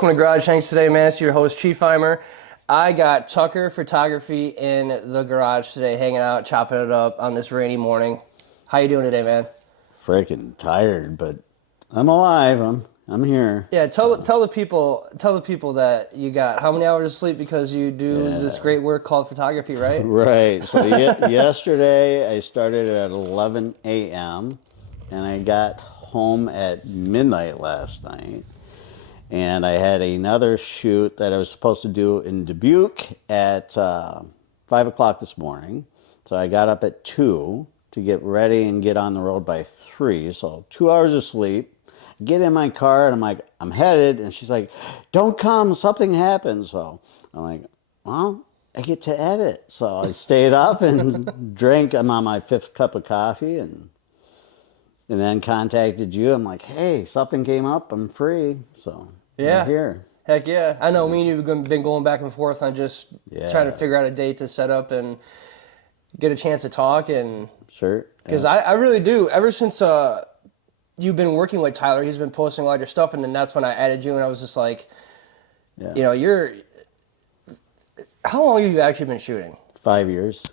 welcome to Garage Hanks today, man. It's your host, Chiefheimer. I got Tucker Photography in the garage today, hanging out, chopping it up on this rainy morning. How you doing today, man? Freaking tired, but I'm alive. I'm here. Yeah, So tell the people that you got how many hours of sleep because you do this yeah, great work called photography, right? right. So yesterday I started at 11 a.m. and I got home at midnight last night. And I had another shoot that I was supposed to do in Dubuque at 5 o'clock this morning. So I got up at 2 to get ready and get on the road by 3. So 2 hours of sleep. Get in my car and I'm like, I'm headed. And she's like, don't come, something happened. So I'm like, well, I get to edit. So I stayed up and drank. I'm on my fifth cup of coffee and then contacted you. I'm like, hey, something came up. I'm free. So we're Yeah. here. Heck yeah. I know me and you have been going back and forth on just trying to Yeah, figure out a date to set up and get a chance to talk and sure. because Yeah, I really do. Ever since you've been working with Tyler, he's been posting a lot of your stuff, and then that's when I added you, and I was just like, yeah. you're. How long have you actually been shooting? 5 years.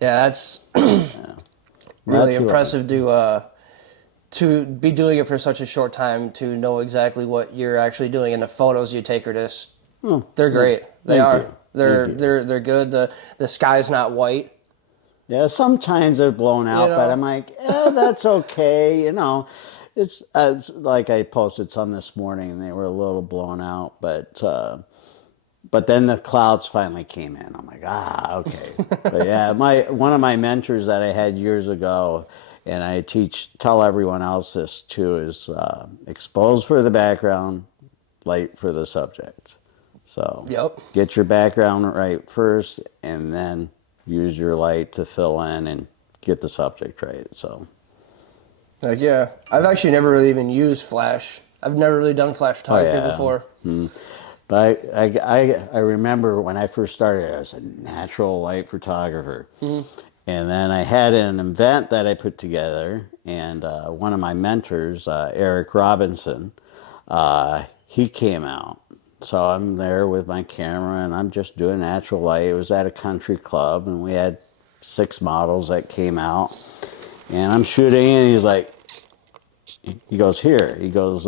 Yeah, that's Yeah, not really too long. impressive to be doing it for such a short time to know exactly what you're actually doing, and the photos you take are just Oh, they're great. They thank are. you. Thank They're you. they're they're good. The sky's not white. Yeah, sometimes they're blown You out, but I'm know. like, that's okay. It's like I posted some this morning and they were a little blown out, but then the clouds finally came in. I'm like, okay. But yeah, my one of my mentors that I had years ago, and I tell everyone else this too, is expose for the background, light for the subject. So Yep. get your background right first, and then use your light to fill in and get the subject right. So Like yeah, I've actually never really even used Flash. I've never really done Flash oh photography yeah. before. But I remember when I first started as a natural light photographer. And then I had an event that I put together, and one of my mentors, Eric Robinson, he came out. So I'm there with my camera, and I'm just doing natural light. It was at a country club, and we had 6 models that came out. And I'm shooting, and he's like, he goes, here. He goes,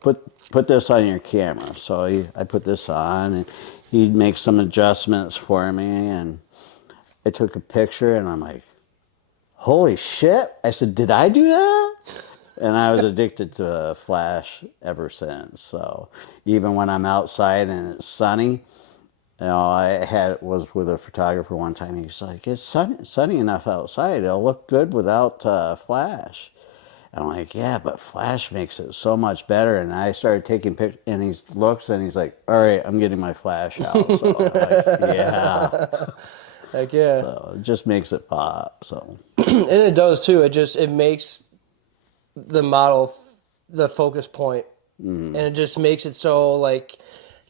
put this on your camera. So I put this on, and he makes some adjustments for me, and I took a picture, and I'm like, holy shit. I said, did I do that? And I was addicted to Flash ever since. So even when I'm outside and it's sunny, I was with a photographer one time. He's like, it's sunny enough outside. It'll look good without Flash. I'm like, yeah, but Flash makes it so much better. And I started taking pictures, and he looks, and he's like, all right, I'm getting my Flash out. So I'm like, yeah. Heck yeah, So it just makes it pop. So and it does too. It makes the model the focus point, and it just makes it so like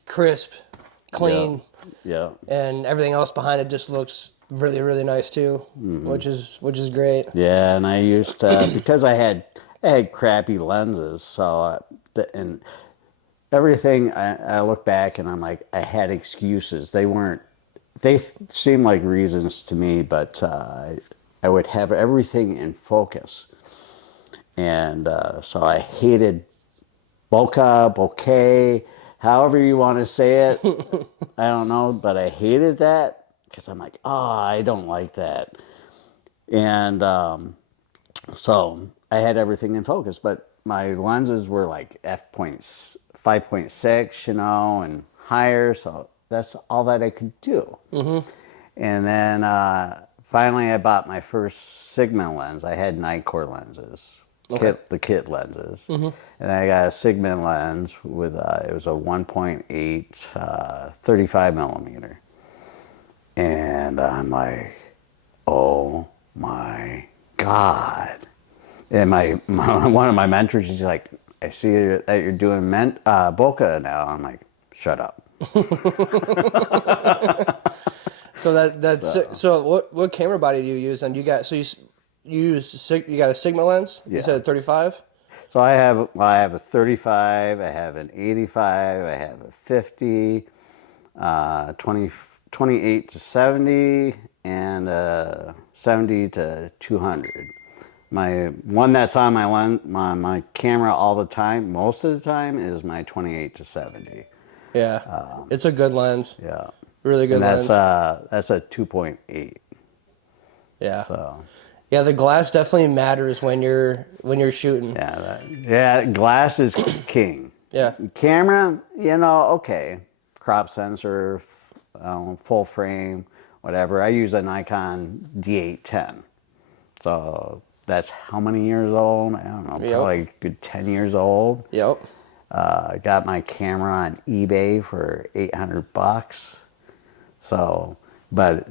crisp, yeah, clean, yeah, and everything else behind it just looks really really nice too, which is great. yeah. And I used to, because I had crappy lenses, so and everything. I look back and I'm like, I had excuses. They seemed like reasons to me, but I would have everything in focus. And so I hated bokeh, however you want to say it. I don't know, but I hated that because I'm like, I don't like that. And so I had everything in focus, but my lenses were like f.5.6, and higher. So that's all that I could do. And then finally, I bought my first Sigma lens. I had Nikkor lenses, Okay. the kit lenses, and I got a Sigma lens with it was a 1.8 35 millimeter, and I'm like, oh my god! And my one of my mentors, he's like, I see that you're doing bokeh now. I'm like, shut up. So that's So so. What camera body do you use? And you got so you use you got a Sigma lens. You yeah. said 35. So I have a 35, I have an 85, I have a 50, 28 to 70, and 70 to 200. My one that's on my camera all the time, most of the time, is my 28 to 70. Yeah, it's a good lens. Yeah, Really good and lens. that's a 2.8. Yeah. So Yeah, the glass definitely matters when you're shooting. yeah, glass is king. Yeah. Camera, okay, crop sensor, full frame, whatever. I use a Nikon D810. So that's how many years old? I don't know, Yep. probably a good 10 years old. Yep. I got my camera on eBay for $800. So, but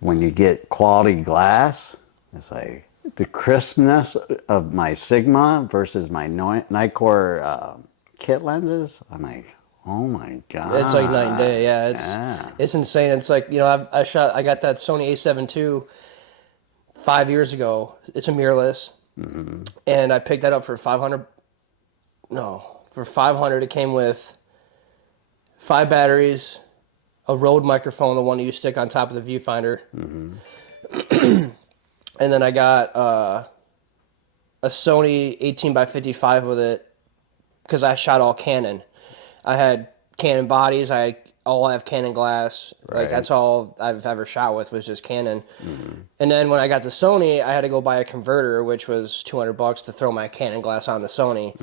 when you get quality glass, it's like the crispness of my Sigma versus my Nikkor kit lenses. I'm like, oh my god, It's like night and day. Yeah, yeah. it's insane. It's like, I got that Sony A7 II 5 years ago. It's a mirrorless, and I picked that up for 500. No, for 500. It came with 5 batteries, a Rode microphone, the one that you stick on top of the viewfinder, and then I got a Sony 18x55 with it because I shot all Canon. I had Canon bodies. I all have Canon glass. Like Right. that's all I've ever shot with was just Canon. And then when I got to Sony, I had to go buy a converter, which was $200 to throw my Canon glass on the Sony.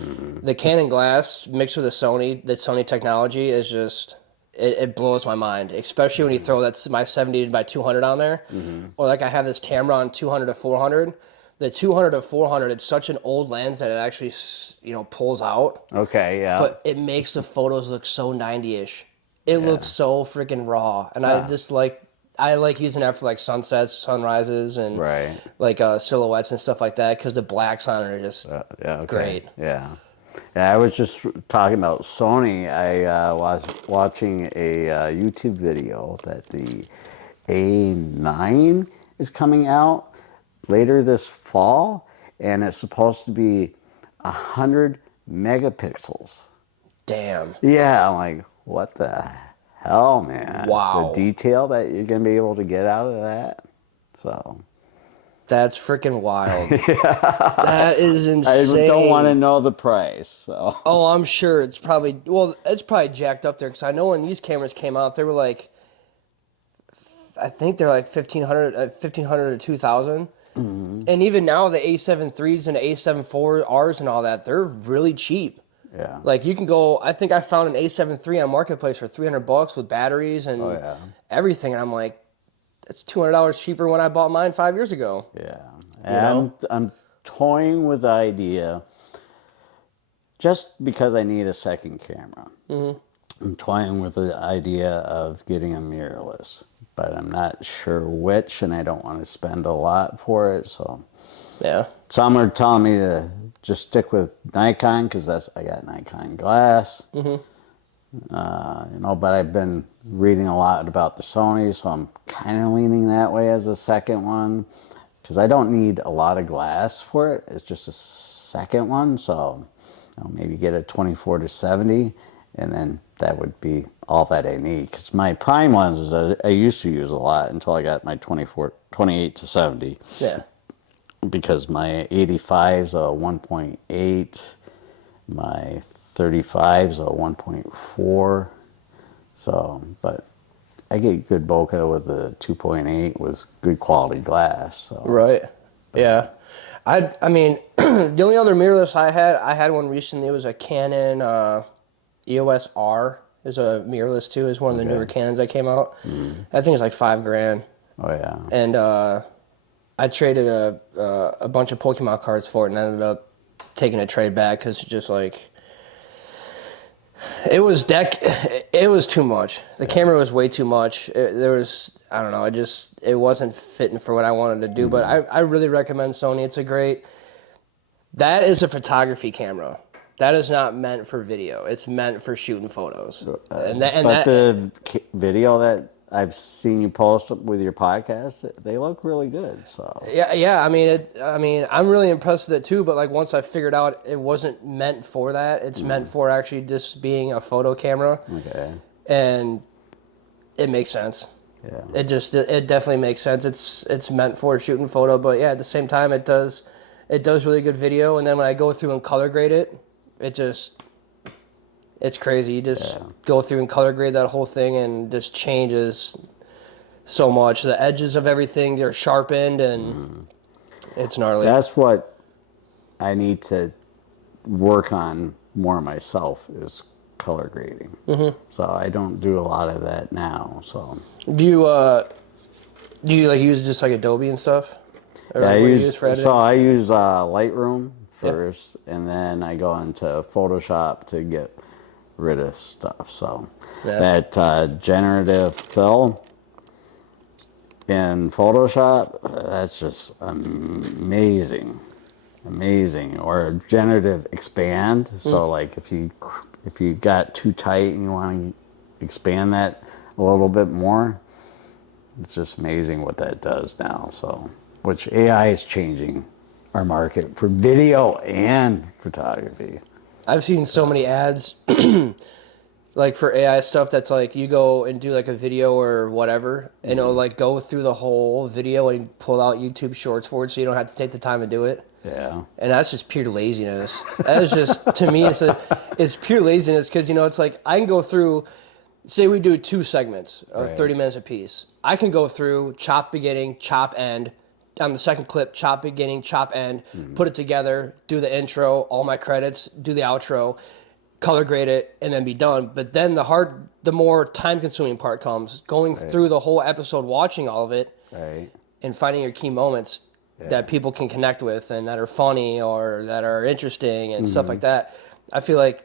The Canon glass mixed with the Sony technology is just it blows my mind, especially when you throw my 70 by 200 on there, or like I have this Tamron 200 to 400. The 200 to 400, it's such an old lens that it actually pulls out. Okay, yeah. But it makes the photos look so 90-ish. It looks so freaking raw. And I like using that for like sunsets, sunrises, and Right. like silhouettes and stuff like that because the blacks on it are just Yeah, okay. great. Yeah. Yeah, I was just talking about Sony. I was watching a YouTube video that the A9 is coming out later this fall, and it's supposed to be 100 megapixels. Damn. Yeah, I'm like, what the hell, man? Wow. The detail that you're gonna be able to get out of that. So That's freaking wild. That is insane. I don't want to know the price. So Oh, I'm sure it's probably jacked up there because I know when these cameras came out, they were like, I think they're like 1,500 to 2,000. And even now, the A7 IIIs and the A7 IVs and all that, they're really cheap. yeah. Like you can go, I think I found an A7 III on Marketplace for $300 with batteries and everything. And I'm like, that's $200 cheaper when I bought mine 5 years ago. Yeah, and I'm toying with the idea, just because I need a second camera. I'm toying with the idea of getting a mirrorless, but I'm not sure which, and I don't want to spend a lot for it. So Yeah. some are telling me to just stick with Nikon because I got Nikon glass. But I've been reading a lot about the Sony, so I'm kind of leaning that way as a second one because I don't need a lot of glass for it. It's just a second one, so maybe get a 24 to 70, and then that would be all that I need. Because my prime lenses I used to use a lot until I got my 28 to 70. Yeah. Because my 85's a 1.8, my 35's a 1.4. So, but I get good bokeh with the 2.8 with good quality glass. So. Right. Yeah. I mean, the only other mirrorless I had one recently. It was a Canon EOS R. Is a mirrorless too. Is one of the newer Canons that came out. I think it's like $5,000. Oh yeah. And I traded a bunch of Pokemon cards for it and ended up taking a trade back because just like it was too much. The camera was way too much. I don't know, it wasn't fitting for what I wanted to do. But I really recommend Sony. That is a photography camera. That is not meant for video. It's meant for shooting photos. The video that I've seen you post with your podcast. They look really good. So Yeah. I mean, I'm really impressed with it too. But like once I figured out it wasn't meant for that, it's meant for actually just being a photo camera, okay, and it makes sense. yeah, It definitely makes sense. It's meant for shooting photo, but yeah, at the same time, it does really good video. And then when I go through and color grade it, it's crazy. You just go through and color grade that whole thing, and just changes so much. The edges of everything, they're sharpened, and it's gnarly. that's what I need to work on more myself is color grading. So I don't do a lot of that now. So Do you like use just like Adobe and stuff? Or yeah, what do you use for editing? I use Lightroom first, and then I go into Photoshop to get rid of stuff. So that generative fill in Photoshop, that's just amazing. Or generative expand. So like if you got too tight and you want to expand that a little bit more, it's just amazing what that does now. So which AI is changing our market for video and photography. I've seen so many ads like for AI stuff that's like you go and do like a video or whatever, and it'll like go through the whole video and pull out YouTube shorts for it so you don't have to take the time to do it. Yeah. And that's just pure laziness. That is just, to me, it's pure laziness because, it's like I can go through, say we do 2 segments of 30 minutes apiece. I can go through, chop beginning, chop end. On the second clip, chop beginning, chop end, put it together, do the intro, all my credits, do the outro, color grade it, and then be done. But then the more time-consuming part comes, going through the whole episode, watching all of it, and finding your key moments that people can connect with and that are funny or that are interesting and stuff like that. I feel like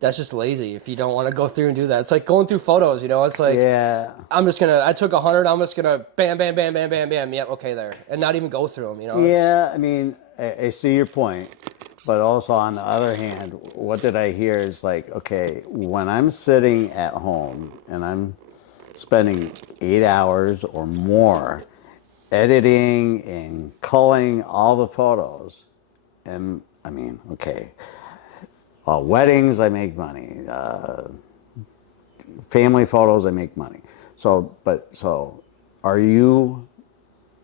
that's just lazy if you don't want to go through and do that. It's like going through photos, It's like, I took 100, I'm just going to bam, bam, bam, bam, bam, bam. Yep, okay, there. And not even go through them, Yeah, I mean, I see your point. But also on the other hand, what did I hear is like, okay, when I'm sitting at home and I'm spending 8 hours or more editing and culling all the photos, and I mean, okay, weddings I make money, family photos I make money. So are you,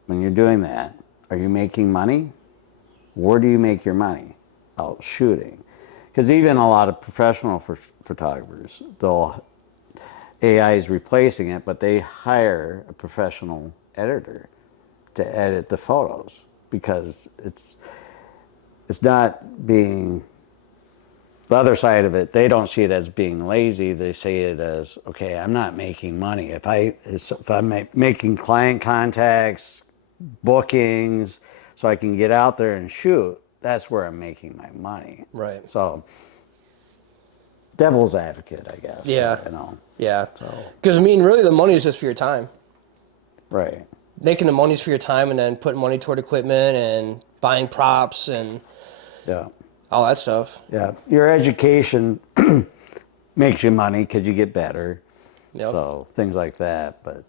when you're doing that, are you making money? Where do you make your money? Out shooting. Because even a lot of professional photographers, AI is replacing it, but they hire a professional editor to edit the photos because it's not being, the other side of it, they don't see it as being lazy. They see it as, okay, I'm not making money. If I'm making client contacts, bookings, so I can get out there and shoot, that's where I'm making my money. Right. So, devil's advocate, I guess. Yeah. Yeah. So. Because, really the money is just for your time. Right. Making the money's for your time and then putting money toward equipment and buying props and all that stuff. Yeah. Your education makes you money because you get better. Yep. So, things like that. But,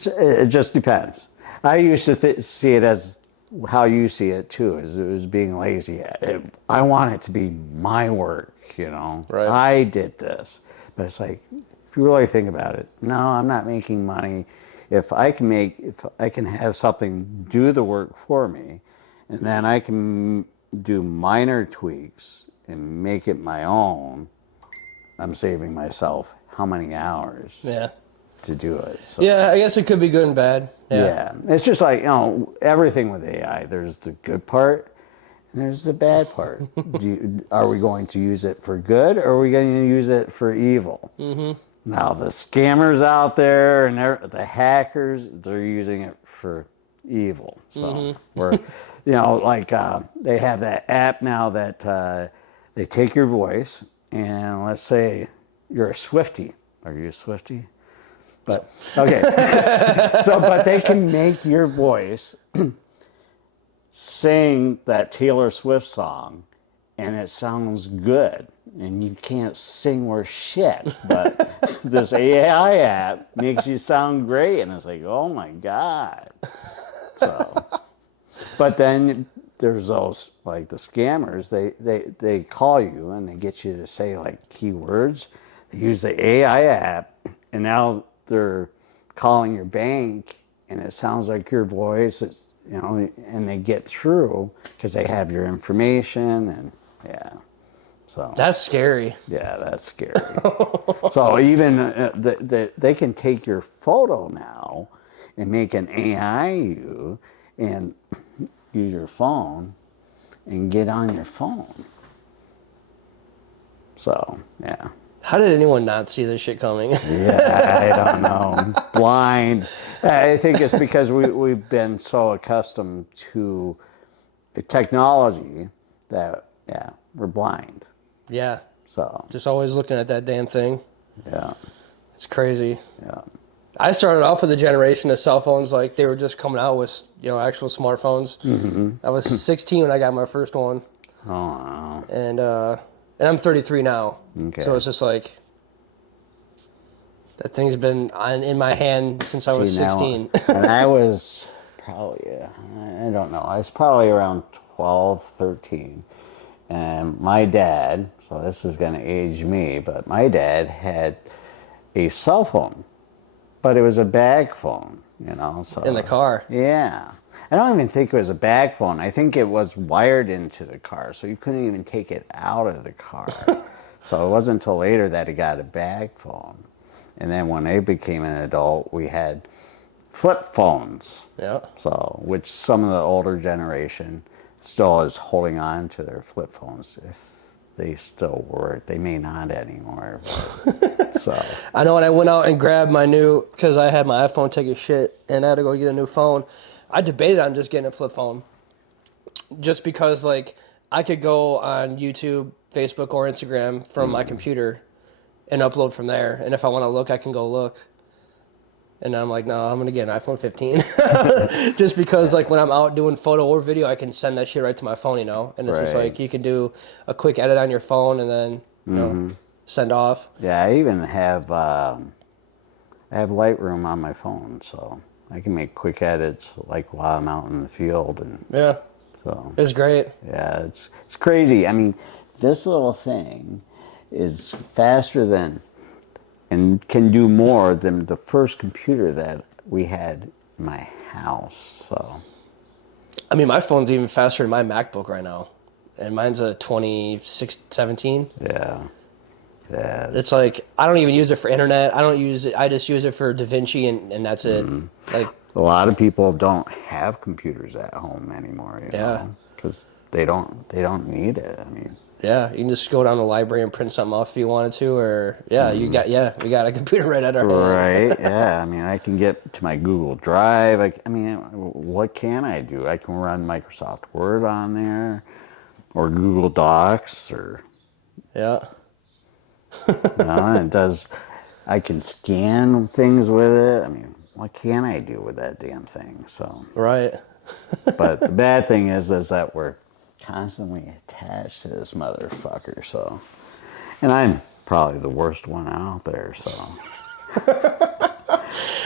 it just depends. I used to see it as how you see it too, as it was being lazy. I want it to be my work, Right. I did this. But it's like, if you really think about it, no, I'm not making money. If I can have something do the work for me, and then I can do minor tweaks and make it my own, I'm saving myself how many hours to do it. So. Yeah, I guess it could be good and bad. Yeah. It's just like, everything with AI, there's the good part and there's the bad part. Are we going to use it for good or are we going to use it for evil? Mm-hmm. Now, the scammers out there and the hackers, they're using it for evil. So, we're, they have that app now that they take your voice and let's say you're a Swiftie. Are you a Swiftie? But, okay. But they can make your voice sing that Taylor Swift song and it sounds good. And you can't sing worth shit, but this AI app makes you sound great. And it's like, oh my God. So, but then there's those, like the scammers, they call you and they get you to say like keywords. They use the AI app, and now they're calling your bank, and it sounds like your voice, and they get through because they have your information, and yeah. So That's scary. yeah, that's scary. So even they can take your photo now and make an AI you and use your phone and get on your phone. So yeah. How did anyone not see this shit coming? Yeah, I don't know. Blind. I think it's because we've been so accustomed to the technology that, yeah, we're blind. Yeah. So, Just always looking at that damn thing. yeah, It's crazy. yeah. I started off with a generation of cell phones, like they were just coming out with, actual smartphones. I was 16 when I got my first one. Oh, wow. And I'm 33 now. Okay. So it's just like that thing's been in my hand since I was See, now, 16. and I was probably, I don't know, I was probably around 12, 13. And my dad, so this is going to age me, but my dad had a cell phone, but it was a bag phone, So In the car. Yeah. I don't even think it was a bag phone. I think it was wired into the car, so you couldn't even take it out of the car. So it wasn't until later that he got a bag phone. And then when I became an adult, we had flip phones. Yeah. So, which some of the older generation still is holding on to their flip phones. If they still work, they may not anymore. But, so I know when I went out and grabbed my new, because I had my iPhone take a shit and I had to go get a new phone, I debated on just getting a flip phone. Just because, like, I could go on YouTube, Facebook, or Instagram from my computer and upload from there. And if I want to look, I can go look. And I'm like, no, I'm going to get an iPhone 15. Just because, like, when I'm out doing photo or video, I can send that shit right to my phone, And it's just Right. like, you can do a quick edit on your phone and then, send off. yeah, I even have Lightroom on my phone, so I can make quick edits like while I'm out in the field, and Yeah. so It's great. yeah, it's crazy. I mean, this little thing is faster than and can do more than the first computer that we had in my house. So I mean, my phone's even faster than my MacBook right now. And mine's a 2017. yeah, yeah, It's like, I don't even use it for internet. I don't use it. I just use it for DaVinci and that's it. Like, a lot of people don't have computers at home anymore. Yeah. Because they don't need it. I mean, yeah, you can just go down to the library and print something off if you wanted to, or we got a computer right at our hand. right? Yeah. I mean, I can get to my Google Drive. I mean, what can I do? I can run Microsoft Word on there, or Google Docs, or Yeah. it does. I can scan things with it. I mean, what can I do with that damn thing? So, Right. but the bad thing is that we're constantly attached to this motherfucker. So, and I'm probably the worst one out there. So,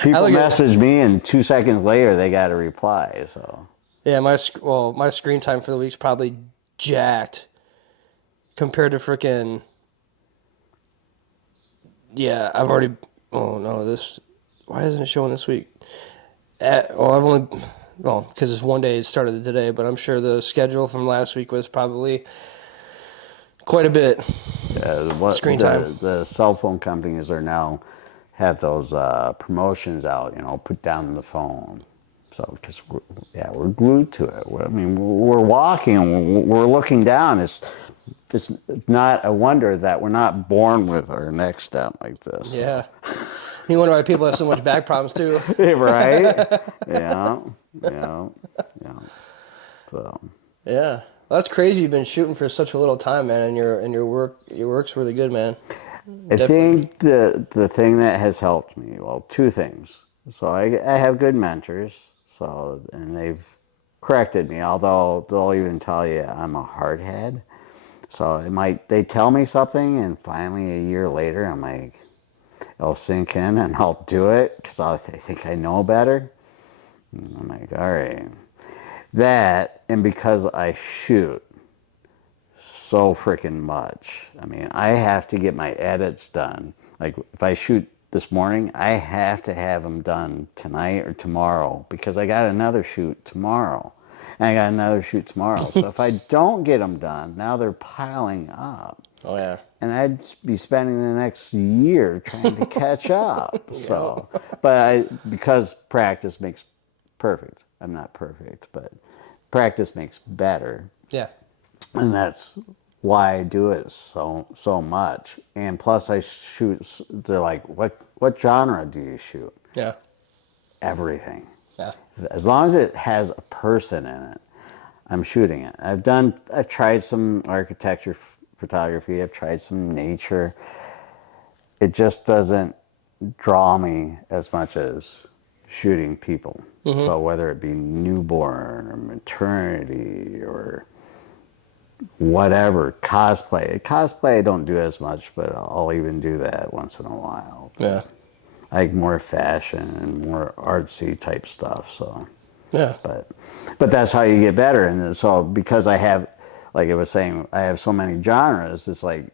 people message me, and 2 seconds later they got a reply. So, Yeah, my screen time for the week's probably jacked compared to frickin'. Yeah, I've already. Oh no, why isn't it showing this week? I've only. Well, because it's one day, it started today, but I'm sure the schedule from last week was probably quite a bit. Screen time. The cell phone companies are now have those promotions out. Put down the phone. So, because we're glued to it. I mean, we're walking, we're looking down. It's not a wonder that we're not born with our neck down like this. Yeah. You wonder why people have so much back problems too. Right? Yeah. Yeah. Yeah. So. Yeah. Well, that's crazy. You've been shooting for such a little time, man, and your work's really good, man. I think the thing that has helped me, well, two things. So I have good mentors, and they've corrected me, although they'll even tell you I'm a hardhead. So they tell me something, and finally a year later, I'm like, it'll sink in, and I'll do it because I think I know better. And I'm like, all right, that, and because I shoot so freaking much. I mean, I have to get my edits done. Like if I shoot this morning, I have to have them done tonight or tomorrow because I got another shoot tomorrow. And I got another shoot tomorrow. So if I don't get them done, now they're piling up. Oh yeah. And I'd be spending the next year trying to catch up. Yeah. So, because practice makes perfect. I'm not perfect, but practice makes better. Yeah. And that's why I do it so much. And plus I shoot, they're like, what genre do you shoot? Yeah. Everything. Yeah. As long as it has a person in it, I'm shooting it. I've tried some architecture photography, I've tried some nature. It just doesn't draw me as much as shooting people. So whether it be newborn or maternity or whatever, cosplay I don't do as much, but I'll even do that once in a while. Yeah. I like more fashion and more artsy type stuff. So Yeah. but that's how you get better. And so because I have, like I was saying, I have so many genres, it's like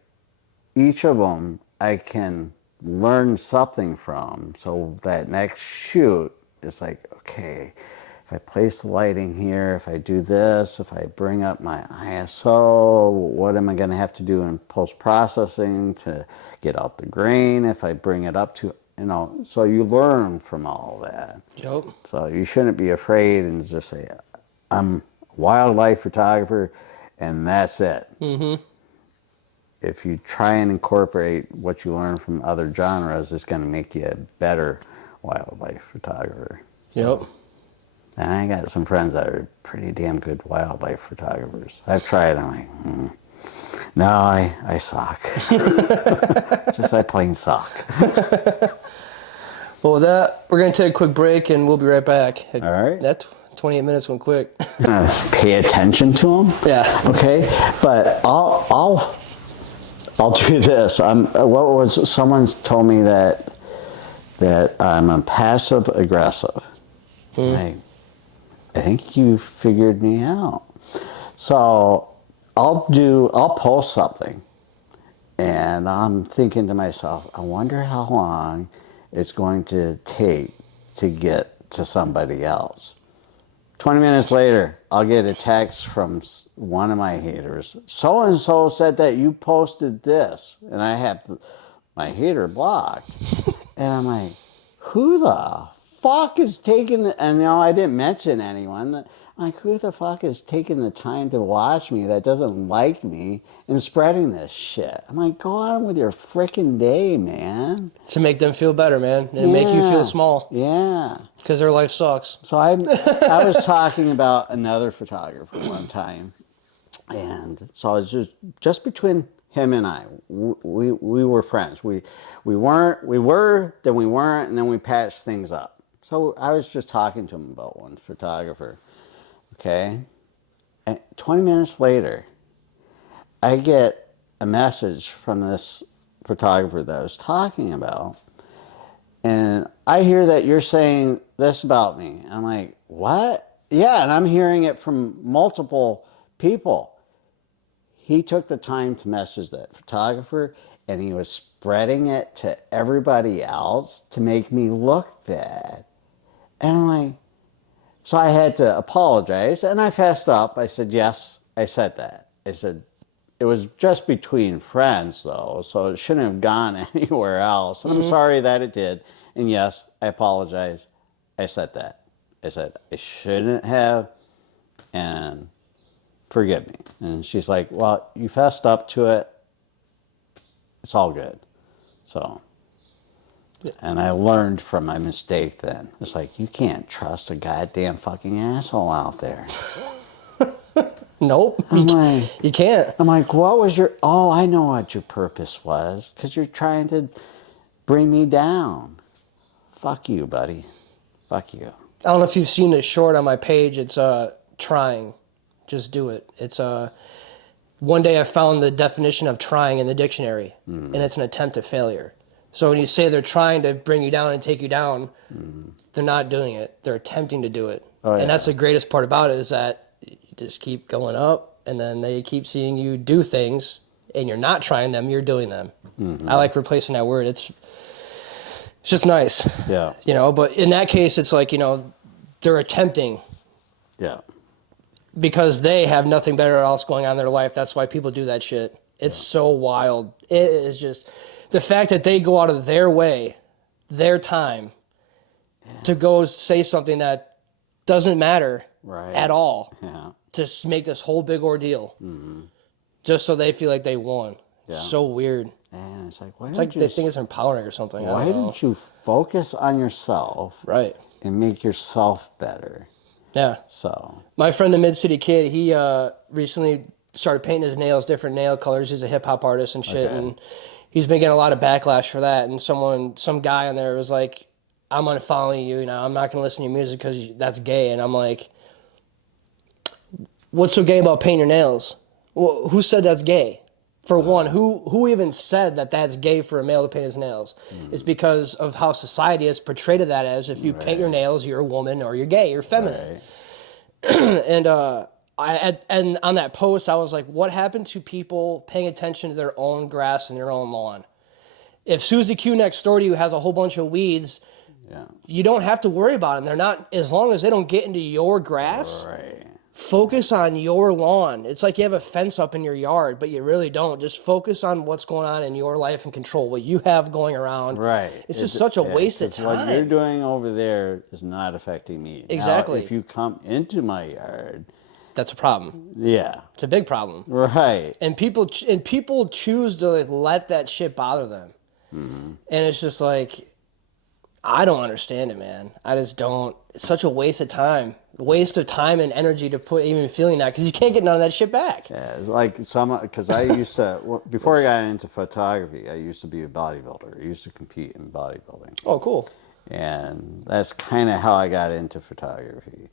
each of them I can learn something from. So that next shoot is like, okay, if I place the lighting here, if I do this, if I bring up my ISO, what am I going to have to do in post-processing to get out the grain? If I bring it up to, so you learn from all that. Yep. So you shouldn't be afraid and just say, I'm a wildlife photographer and that's it. If you try and incorporate what you learn from other genres, it's going to make you a better wildlife photographer. Yep. And I got some friends that are pretty damn good wildlife photographers. I've tried, I'm like, no, I suck. Just I plain suck. Well, with that, we're going to take a quick break and we'll be right back. All right. That 28 minutes went quick. Pay attention to them. Yeah. Okay. But I'll do this. Someone's told me that I'm a passive aggressive. I think you figured me out. So I'll post something and I'm thinking to myself, I wonder how long it's going to take to get to somebody else. 20 minutes later, I'll get a text from one of my haters. So-and-so said that you posted this, and I have my hater blocked. And I'm like, who the fuck is taking the, and I didn't mention anyone. I'm like, who the fuck is taking the time to watch me that doesn't like me and spreading this shit? I'm like, go on with your freaking day, man. To make them feel better, man. And make you feel small. Yeah. Because their life sucks. So I was talking about another photographer one time. And so it was just between him and I. We were friends. We were, then we weren't, and then we patched things up. So I was just talking to him about one photographer. Okay? And 20 minutes later, I get a message from this photographer that I was talking about. And I hear that you're saying this about me. I'm like, what? Yeah, and I'm hearing it from multiple people. He took the time to message that photographer, and he was spreading it to everybody else to make me look bad. And I'm like, so I had to apologize, and I fessed up. I said, yes, I said that. I said, it was just between friends, though, so it shouldn't have gone anywhere else. And I'm sorry that it did. And yes, I apologize. I said that. I said, I shouldn't have, and forgive me. And she's like, well, you fessed up to it. It's all good. So, and I learned from my mistake then. It's like, you can't trust a goddamn fucking asshole out there. Nope. You can't. I'm like, what was your, oh, I know what your purpose was. Because you're trying to bring me down. Fuck you, buddy. Fuck you. I don't know if you've seen this short on my page. It's trying. Just do it. It's one day I found the definition of trying in the dictionary, and it's an attempt at failure. So when you say they're trying to bring you down and take you down, they're not doing it. They're attempting to do it. Oh, and yeah. that's the greatest part about it is that you just keep going up, and then they keep seeing you do things, and you're not trying them, you're doing them. I like replacing that word. It's just nice. Yeah. You know, but in that case, it's like, you know, they're attempting Yeah. because they have nothing better else going on in their life. That's why people do that shit. It's so wild. It is just the fact that they go out of their way, their time, to go say something that doesn't matter Right. at all, Yeah. to make this whole big ordeal, just so they feel like they won. It's so weird. And it's like, why It's don't like you they think it's empowering or something. why I don't know. don't you focus on yourself Right. and make yourself better? Yeah. So My friend, the Mid-City Kid, he recently started painting his nails different nail colors. He's a hip-hop artist and shit, Okay. and he's been getting a lot of backlash for that. And some guy on there was like, I'm unfollowing you, you know, I'm not going to listen to your music because that's gay. And I'm like, what's so gay about painting your nails? Well, who said that's gay? For one, who even said that that's gay for a male to paint his nails? It's because of how society has portrayed that as if you paint your nails, you're a woman or you're gay, you're feminine. right. And and on that post, I was like, what happened to people paying attention to their own grass and their own lawn? If Susie Q next door to you has a whole bunch of weeds, Yeah. you don't have to worry about them. They're not, as long as they don't get into your grass, Right. focus on your lawn. It's like you have a fence up in your yard, but you really don't. Just focus on what's going on in your life and control what you have going around. Right. It's just such a waste of 'cause what you're time. doing over there is not affecting me. Exactly. Now, if you come into my yard, That's a problem. yeah. It's a big problem. Right. And people choose to like let that shit bother them. And it's just like, I don't understand it, man. I just don't. It's such a waste of time. Waste of time and energy to put even feeling that because you can't get none of that shit back. Yeah, it's like because I used to, before I got into photography, I used to be a bodybuilder. I used to compete in bodybuilding. Oh, cool. And that's kind of how I got into photography.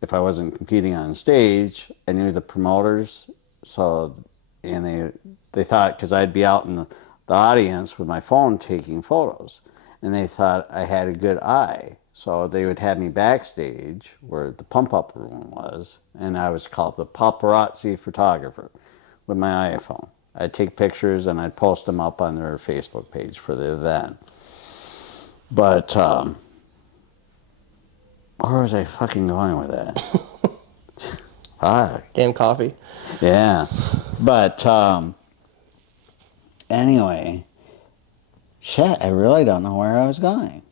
If I wasn't competing on stage, I knew the promoters, and they thought, because I'd be out in the audience with my phone taking photos, and they thought I had a good eye. So they would have me backstage where the pump-up room was, and I was called the paparazzi photographer with my iPhone. I'd take pictures and I'd post them up on their Facebook page for the event. But where was I fucking going with that? Fuck. Damn coffee. Yeah. But anyway, shit, I really don't know where I was going.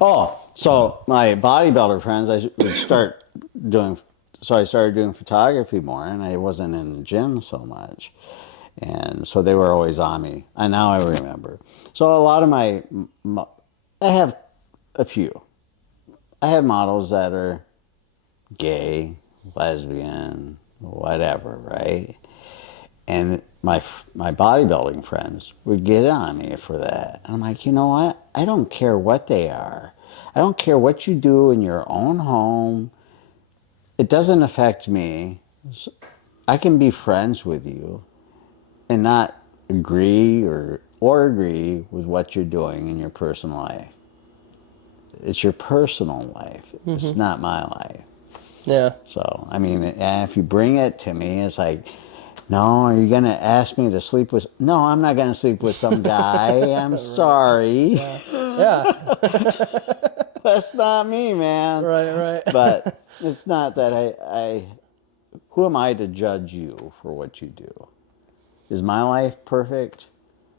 Oh, so my bodybuilder friends, I would start doing, so I started doing photography more, and I wasn't in the gym so much. And so they were always on me. And now I remember. So a lot of I have a few. I have models that are gay, lesbian, whatever, right? And my bodybuilding friends would get on me for that. And I'm like, you know what? I don't care what they are. I don't care what you do in your own home. It doesn't affect me. I can be friends with you and not agree or agree with what you're doing in your personal life. It's your personal life. It's not my life. Yeah. So, I mean, if you bring it to me, it's like, no, are you going to ask me to sleep with... No, I'm not going to sleep with some guy. I'm sorry. Yeah. That's not me, man. Right. But it's not that I... Who am I to judge you for what you do? Is my life perfect?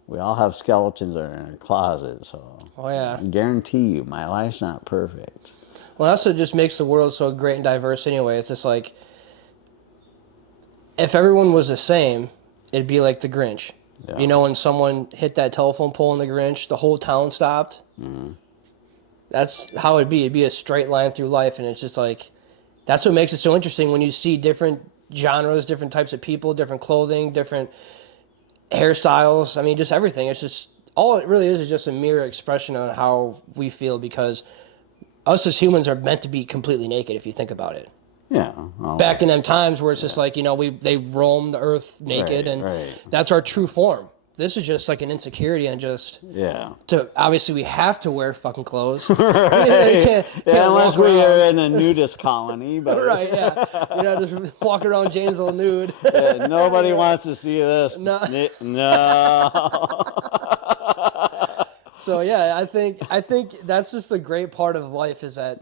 We all have skeletons in our closet, so... Oh, yeah. I guarantee you, my life's not perfect. Well, that's what just makes the world so great and diverse anyway. It's just like, if everyone was the same, it'd be like the Grinch. Yeah. You know, when someone hit that telephone pole in the Grinch, the whole town stopped. That's how it'd be. It'd be a straight line through life, and it's just like, that's what makes it so interesting when you see different genres, different types of people, different clothing, different hairstyles. I mean, just everything. It's just, all it really is just a mirror expression on how we feel, because us as humans are meant to be completely naked if you think about it. Yeah. Well, Back in them times where it's just like, they roam the earth naked, Right, and right. that's our true form. This is just like an insecurity, and just yeah. obviously we have to wear fucking clothes. Right. You can't Unless walk we around. are in a nudist colony, but Right, yeah. You're not just walking around Janesville nude. nobody wants to see this. No. No. So yeah, I think that's just the great part of life, is that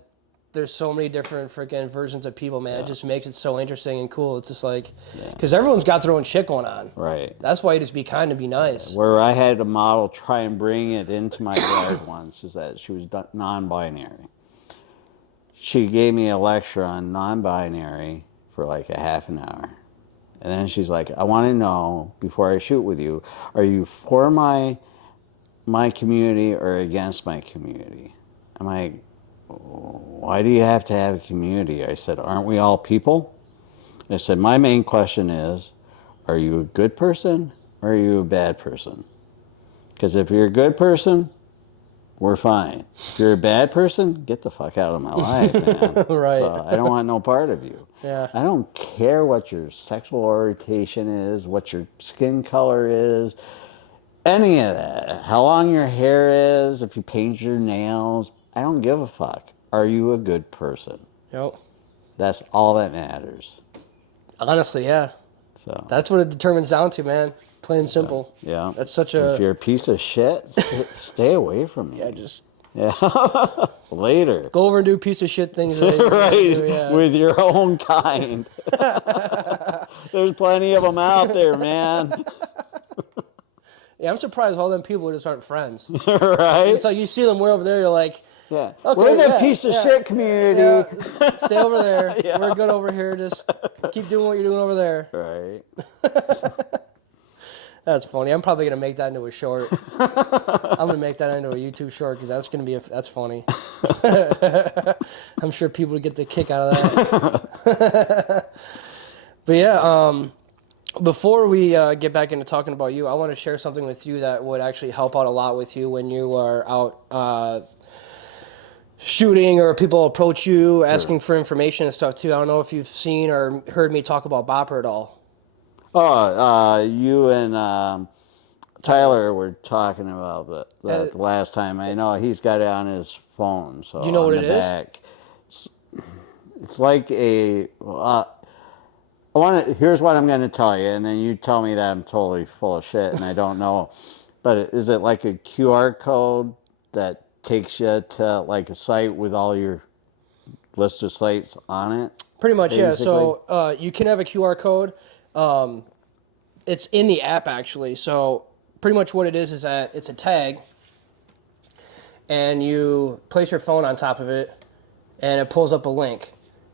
there's so many different freaking versions of people, man. It just makes it so interesting and cool. It's just like, because everyone's got their own shit going on. Right. That's why you just be kind and be nice. Where I had a model try and bring it into my yard once is that she was non-binary. She gave me a lecture on non-binary for like a half an hour. And then she's like, I want to know, before I shoot with you, are you for my community or against my community? I'm like, why do you have to have a community? I said, aren't we all people? I said, my main question is, are you a good person or are you a bad person? Because if you're a good person, we're fine. If you're a bad person, get the fuck out of my life, man. Right. So I don't want no part of you. Yeah. I don't care what your sexual orientation is, what your skin color is, any of that. How long your hair is, if you paint your nails. I don't give a fuck. Are you a good person? Yep. That's all that matters. Honestly, yeah. So That's what it determines down to, man. Plain and simple. yeah. That's such a... If you're a piece of shit, stay away from me. Yeah, just Yeah. Later. go over and do piece of shit things. That you Right. do, yeah. With your own kind. There's plenty of them out there, man. Yeah, I'm surprised all them people just aren't friends. Right? It's like you see them way over there, you're like, Yeah. okay, We're the yeah, piece of yeah, shit community. yeah, stay over there. Yeah. We're good over here. Just keep doing what you're doing over there. Right. That's funny. I'm probably gonna make that into a short. I'm gonna make that into a YouTube short because that's gonna be that's funny. I'm sure people would get the kick out of that. But yeah, before we get back into talking about you, I want to share something with you that would actually help out a lot with you when you are out shooting, or people approach you asking for information and stuff too. I don't know if you've seen or heard me talk about Bopper at all. Oh, you and Tyler were talking about that the last time. I know he's got it on his phone. So Do you know what it is? back, it's like a. Here's what I'm going to tell you, and then you tell me that I'm totally full of shit and I don't know. But is it like a QR code that takes you to like a site with all your list of sites on it? Pretty much, basically? yeah. So you can have a QR code. It's in the app actually. So pretty much what it is that it's a tag, and you place your phone on top of it, and it pulls up a link.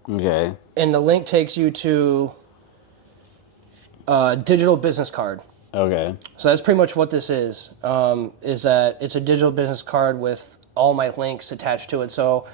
Okay. And the link takes you to a digital business card. Okay. So that's pretty much what this is that it's a digital business card with all my links attached to it. So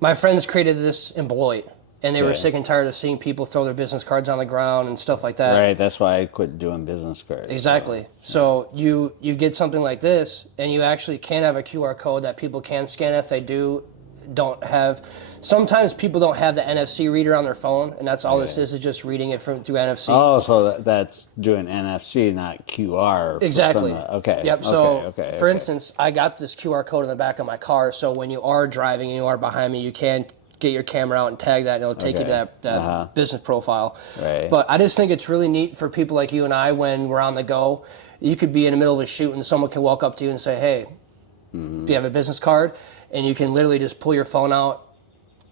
my friends created this in Beloit, and they were sick and tired of seeing people throw their business cards on the ground and stuff like that. Right, that's why I quit doing business cards. Exactly. So you get something like this, and you actually can have a QR code that people can scan if they don't have. Sometimes people don't have the NFC reader on their phone, and that's all this is just reading it through NFC. Oh, so that's doing NFC, not QR. Exactly. Okay. Yep. So, okay, for instance, I got this QR code in the back of my car, so when you are driving and you are behind me, you can get your camera out and tag that, and it'll take you to that business profile. Right. But I just think it's really neat for people like you and I when we're on the go. You could be in the middle of a shoot, and someone can walk up to you and say, "Hey, do you have a business card?" And you can literally just pull your phone out,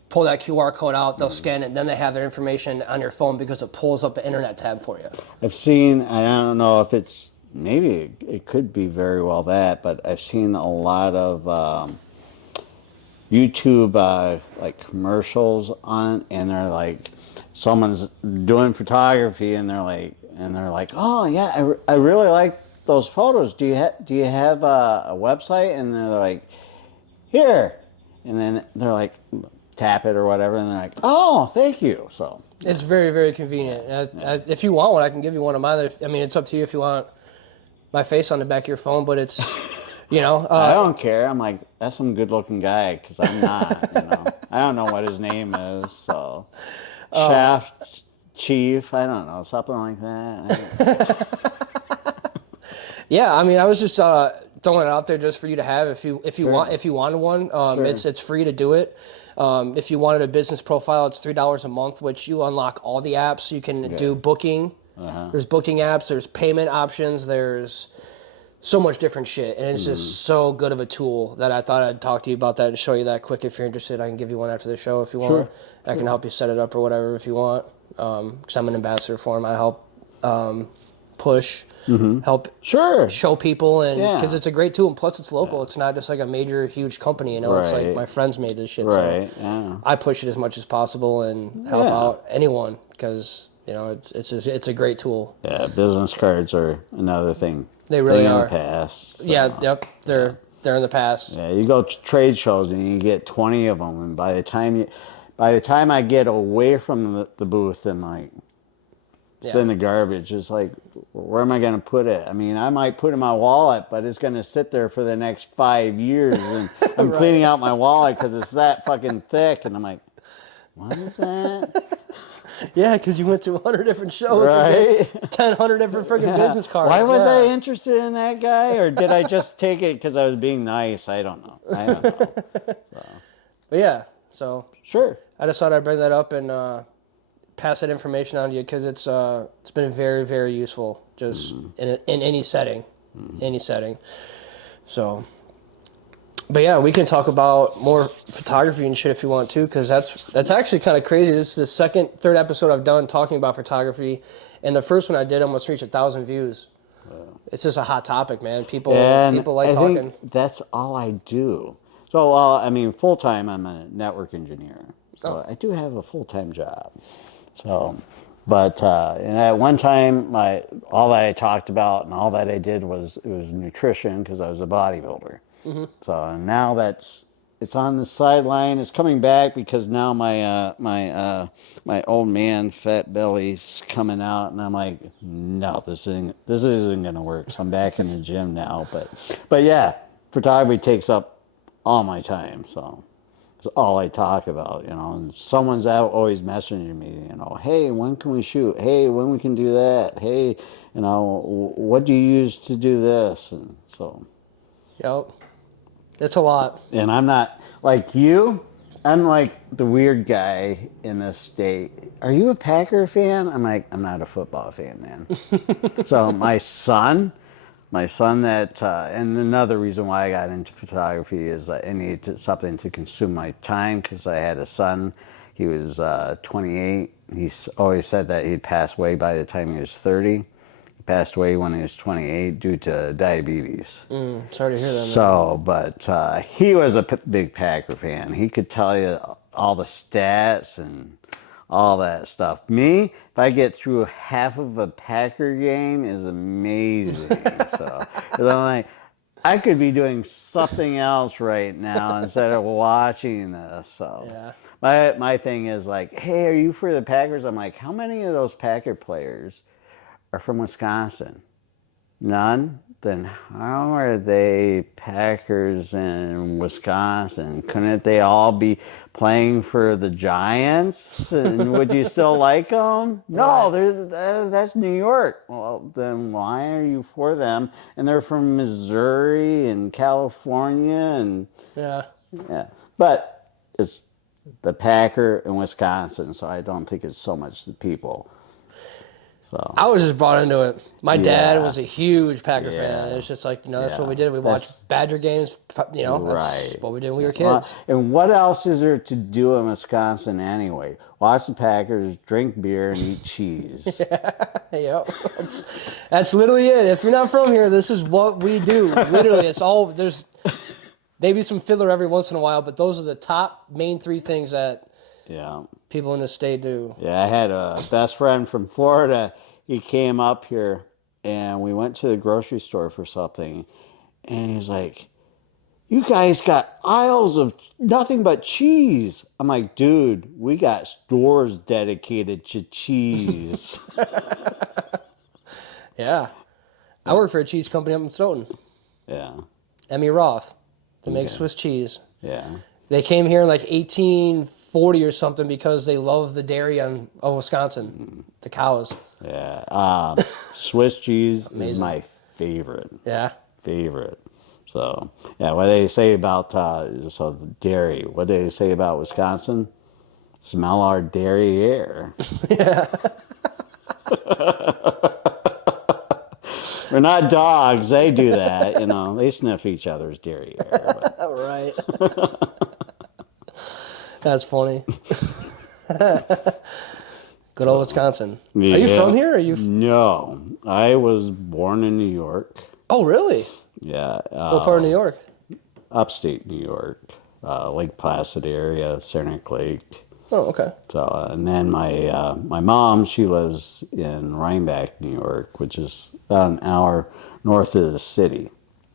pull that QR code out, they'll scan it, and then they have their information on your phone because it pulls up an internet tab for you. I've seen, I don't know if it's, maybe it could be very well that, but I've seen a lot of YouTube like commercials on it, and they're like, someone's doing photography, and they're like, oh yeah, I really like those photos. Do you have a website? And they're like, here, and then they're like, tap it or whatever, and they're like, oh, thank you. So it's very, very convenient. If you want one, I can give you one of mine. I mean, it's up to you if you want my face on the back of your phone, but it's, I don't care. I'm like, that's some good looking guy, because I'm not, I don't know what his name is, so. Shaft Chief. I don't know, something like that. Yeah, I mean, I was just throwing it out there just for you to have if you wanted one. Sure. It's free to do it. If you wanted a business profile, it's $3 a month, which you unlock all the apps. You can do booking. There's booking apps. There's payment options. There's so much different shit, and it's just so good of a tool that I thought I'd talk to you about that and show you that quick. If you're interested, I can give you one after the show if you want. I can help you set it up or whatever if you want. Because I'm an ambassador for them. I help push, help show people, and because it's a great tool, and plus it's local. It's not just like a major, huge company. You know, it's like my friends made this shit, so I push it as much as possible and help out anyone because it's a great tool. Yeah, business cards are another thing. They really are. In the past. So. Yeah, yep. They're in the past. Yeah, you go to trade shows and you get 20 of them, and by the time I get away from the booth and like it's in the garbage, it's like, where am I going to put it? I mean, I might put it in my wallet, but it's going to sit there for the next 5 years, and I'm cleaning out my wallet because it's that fucking thick, and I'm like, what is that? Yeah, because you went to 100 different shows, right? 100 different freaking business cards. Why was I interested in that guy, or did I just take it because I was being nice? I don't know. So. But yeah, so sure. I just thought I'd bring that up and pass that information on to you because it's been very, very useful just in any setting, So. But yeah, we can talk about more photography and shit if you want to, because that's actually kind of crazy. This is the third episode I've done talking about photography, and the first one I did almost reached 1,000 views. Wow. It's just a hot topic, man. People like talking. Think that's all I do. So, I mean, full time I'm a network engineer, so I do have a full time job. So, but and at one time, all that I talked about and all that I did was nutrition because I was a bodybuilder. So now it's on the sideline. It's coming back because now my old man fat belly's coming out, and I'm like, no, this isn't gonna work. So I'm back in the gym now. But yeah, photography takes up all my time. So it's all I talk about. And someone's out always messaging me. Hey, when can we shoot? Hey, when we can do that? Hey, what do you use to do this? And so. Yep. It's a lot. And I'm not like you. I'm like the weird guy in this state. Are you a Packer fan? I'm like, I'm not a football fan, man. So my son that, and another reason why I got into photography is I needed something to consume my time because I had a son. He was 28. He always said that he'd pass away by the time he was 30. Passed away when he was 28 due to diabetes. Sorry to hear that. So, but he was a big Packer fan. He could tell you all the stats and all that stuff. Me, if I get through half of a Packer game, is amazing. So, I'm like, I could be doing something else right now instead of watching this. So, my thing is like, hey, are you for the Packers? I'm like, how many of those Packer players are from Wisconsin? None? Then how are they Packers in Wisconsin? Couldn't they all be playing for the Giants? And would you still like them? No, that's New York. Well, then why are you for them? And they're from Missouri and California and yeah. But it's the Packer in Wisconsin, so I don't think it's so much the people. So. I was just brought into it. My dad was a huge Packer fan. It was just like, that's what we did. We watched Badger games, that's what we did when we were kids. And what else is there to do in Wisconsin anyway? Watch the Packers, drink beer, and eat cheese. That's literally it. If you're not from here, this is what we do. Literally, it's all, there's maybe some filler every once in a while, but those are the top main three things that people in the state do. Yeah, I had a best friend from Florida. He came up here, and we went to the grocery store for something, and he's like, you guys got aisles of nothing but cheese. I'm like, dude, we got stores dedicated to cheese. Yeah. I work for a cheese company up in Stoughton. Yeah. Emmy Roth. They make Swiss cheese. Yeah. They came here in like 18 40 or something because they love the dairy of Wisconsin, the cows. Yeah. Swiss cheese is Amazing. my favorite. Yeah. Favorite. So, yeah, what they say about so the dairy, what they say about Wisconsin? Smell our dairy air. Yeah. We're not dogs. They do that, you know. They sniff each other's dairy air. But. Right. That's funny. Good old Wisconsin. Are you Yeah. from here? Or are you? No, I was born in New York. Oh, really? Yeah, What part of New York? upstate New York, Lake Placid area, Saranac Lake. Oh, okay. So, and then my mom, she lives in Rhinebeck, New York, which is about an hour north of the city.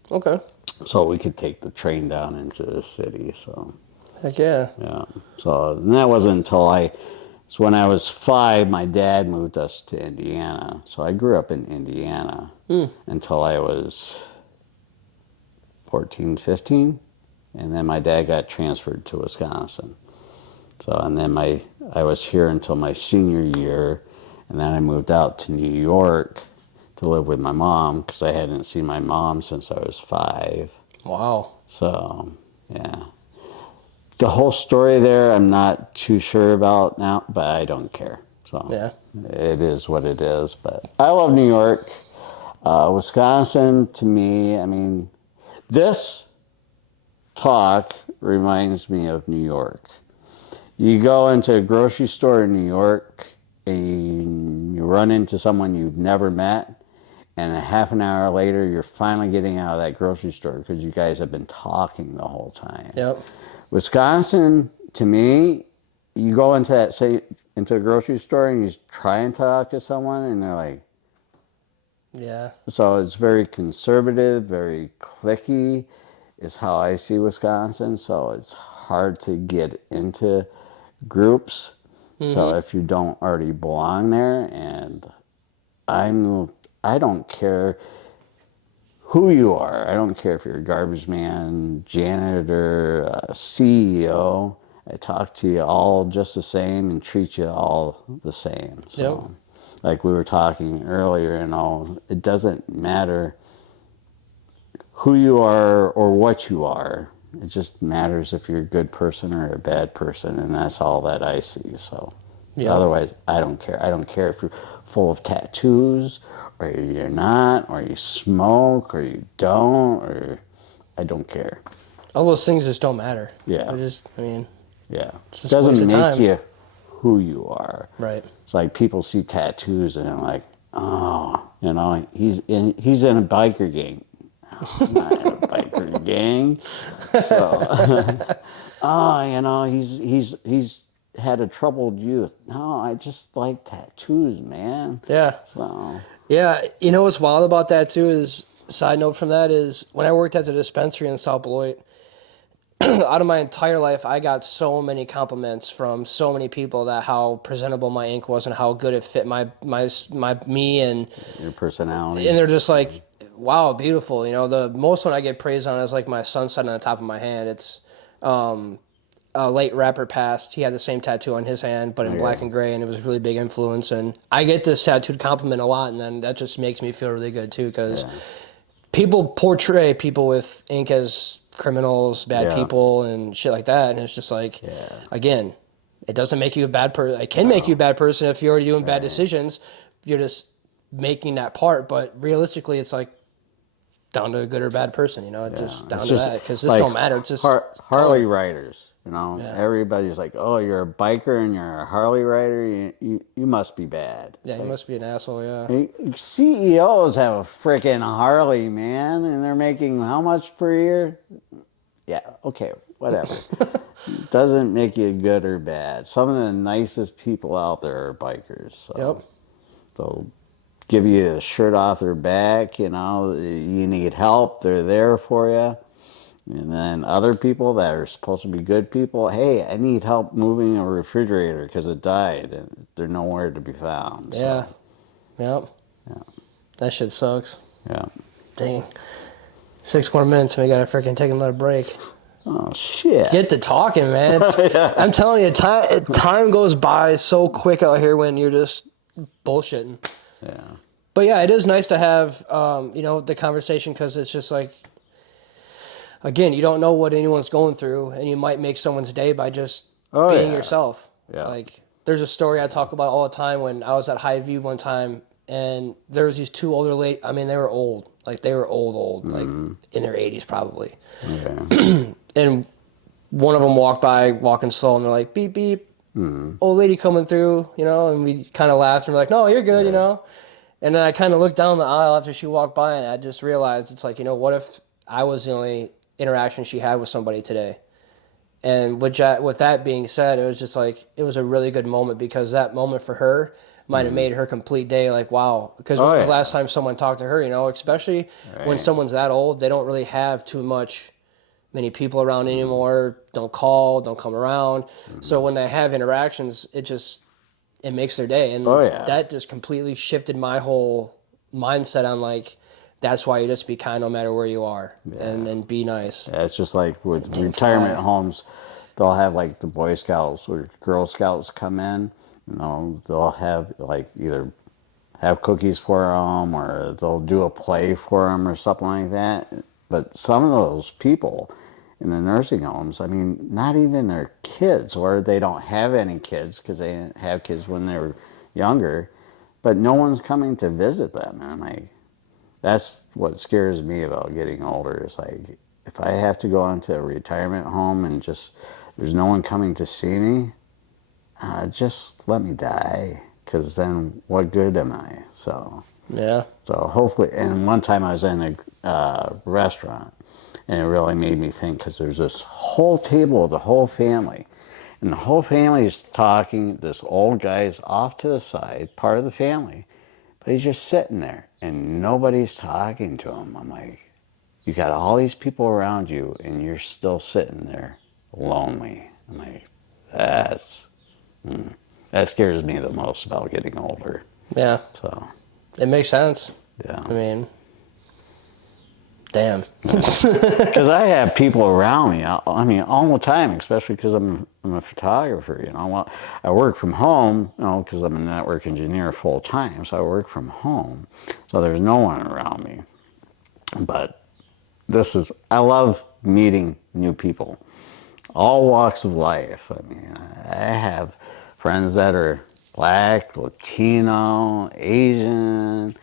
Okay. So we could take the train down into the city. So. Heck yeah. Yeah. So and that wasn't until so when I was 5, my dad moved us to Indiana. So I grew up in Indiana until I was 14, 15. And then my dad got transferred to Wisconsin. So, and then I was here until my senior year. And then I moved out to New York to live with my mom because I hadn't seen my mom since I was 5. Wow. So, yeah. The whole story there, I'm not too sure about now, but I don't care. So Yeah. it is what it is. But I love New York. Wisconsin, to me, I mean, this talk reminds me of New York. You go into a grocery store in New York and you run into someone you've never met, and a half an hour later, you're finally getting out of that grocery store because you guys have been talking the whole time. Yep. Wisconsin, to me, you go into into a grocery store and you try and talk to someone and they're like, Yeah. so it's very conservative, very cliquey is how I see Wisconsin. So it's hard to get into groups. So if you don't already belong there, and I don't care who you are. I don't care if you're a garbage man, janitor, CEO. I talk to you all just the same and treat you all the same. So, like we were talking earlier, it doesn't matter who you are or what you are. It just matters if you're a good person or a bad person, and that's all that I see. So, otherwise, I don't care. I don't care if you're full of tattoos or you're not, or you smoke, or you don't, or I don't care. All those things just don't matter. Yeah. Yeah. It doesn't make you who you are. Right. It's like people see tattoos and they're like, oh, he's in a biker gang. No, I'm not in a biker gang. So, oh, he's had a troubled youth. No, I just like tattoos, man. Yeah. So. Yeah, you know what's wild about that too is, side note from that is, when I worked at the dispensary in South Beloit, out of my entire life, I got so many compliments from so many people that how presentable my ink was and how good it fit my me and Your personality. and they're just like, wow, beautiful. The most one I get praised on is like my sunset on the top of my hand. It's a late rapper passed. He had the same tattoo on his hand, but in black and gray, and it was a really big influence. And I get this tattooed compliment a lot, and then that just makes me feel really good too, because people portray people with ink as criminals, bad people, and shit like that. And it's just like, again, it doesn't make you a bad person. It can make you a bad person if you're already doing bad decisions. You're just making that part, but realistically, it's like down to a good or bad person. It's just down to that, because this don't matter. It's just Harley riders. Everybody's like, oh, you're a biker and you're a Harley rider. You must be bad. Yeah, you must be an asshole. Yeah. CEOs have a freaking Harley, man, and they're making how much per year? Yeah, okay, whatever. Doesn't make you good or bad. Some of the nicest people out there are bikers. So they'll give you a shirt off their back. You need help, they're there for you. And then other people that are supposed to be good people, hey, I need help moving a refrigerator because it died, and they're nowhere to be found. Yeah. Yep. Yeah. That shit sucks. Yeah. Dang. 6 more minutes and we gotta freaking take another break. Oh, shit. Get to talking, man. I'm telling you, time goes by so quick out here when you're just bullshitting. Yeah. But yeah, it is nice to have, the conversation because it's just like, again, you don't know what anyone's going through, and you might make someone's day by just being yourself. Yeah. Like, there's a story I talk about all the time when I was at Hy-Vee one time, and there was these two older ladies. I mean, they were old. Like, they were old, like in their 80s probably. Okay. And one of them walking slow, and they're like, beep, beep. Old lady coming through, and we kind of laughed, and we're like, no, you're good, And then I kind of looked down the aisle after she walked by, and I just realized it's like, what if I was the only interaction she had with somebody today? And with that being said, it was just like, it was a really good moment because that moment for her might have made her complete day like, wow. Because when was the last time someone talked to her, especially when someone's that old, they don't really have many people around anymore, don't call, don't come around. So when they have interactions, it makes their day. And that just completely shifted my whole mindset on like, that's why you just be kind no matter where you are and be nice. Yeah, it's just like with retirement homes, they'll have like the Boy Scouts or Girl Scouts come in. They'll have like either have cookies for them or they'll do a play for them or something like that. But some of those people in the nursing homes, I mean, not even their kids, or they don't have any kids because they didn't have kids when they were younger, but no one's coming to visit them. And I'm like, that's what scares me about getting older. Is like, if I have to go into a retirement home and just there's no one coming to see me, just let me die, because then what good am I? So hopefully. And one time I was in a restaurant, and it really made me think, because there's this whole table of the whole family, and the whole family is talking. This old guy's off to the side, part of the family, but he's just sitting there and nobody's talking to him. I'm like, you got all these people around you and you're still sitting there lonely. I'm like, that scares me the most about getting older. Yeah. So it makes sense. Yeah. I mean, damn. Because I have people around me, I mean, all the time, especially because I'm a photographer, I work from home, because I'm a network engineer full time, so I work from home, so there's no one around me. But I love meeting new people, all walks of life. I mean, I have friends that are Black, Latino, Asian,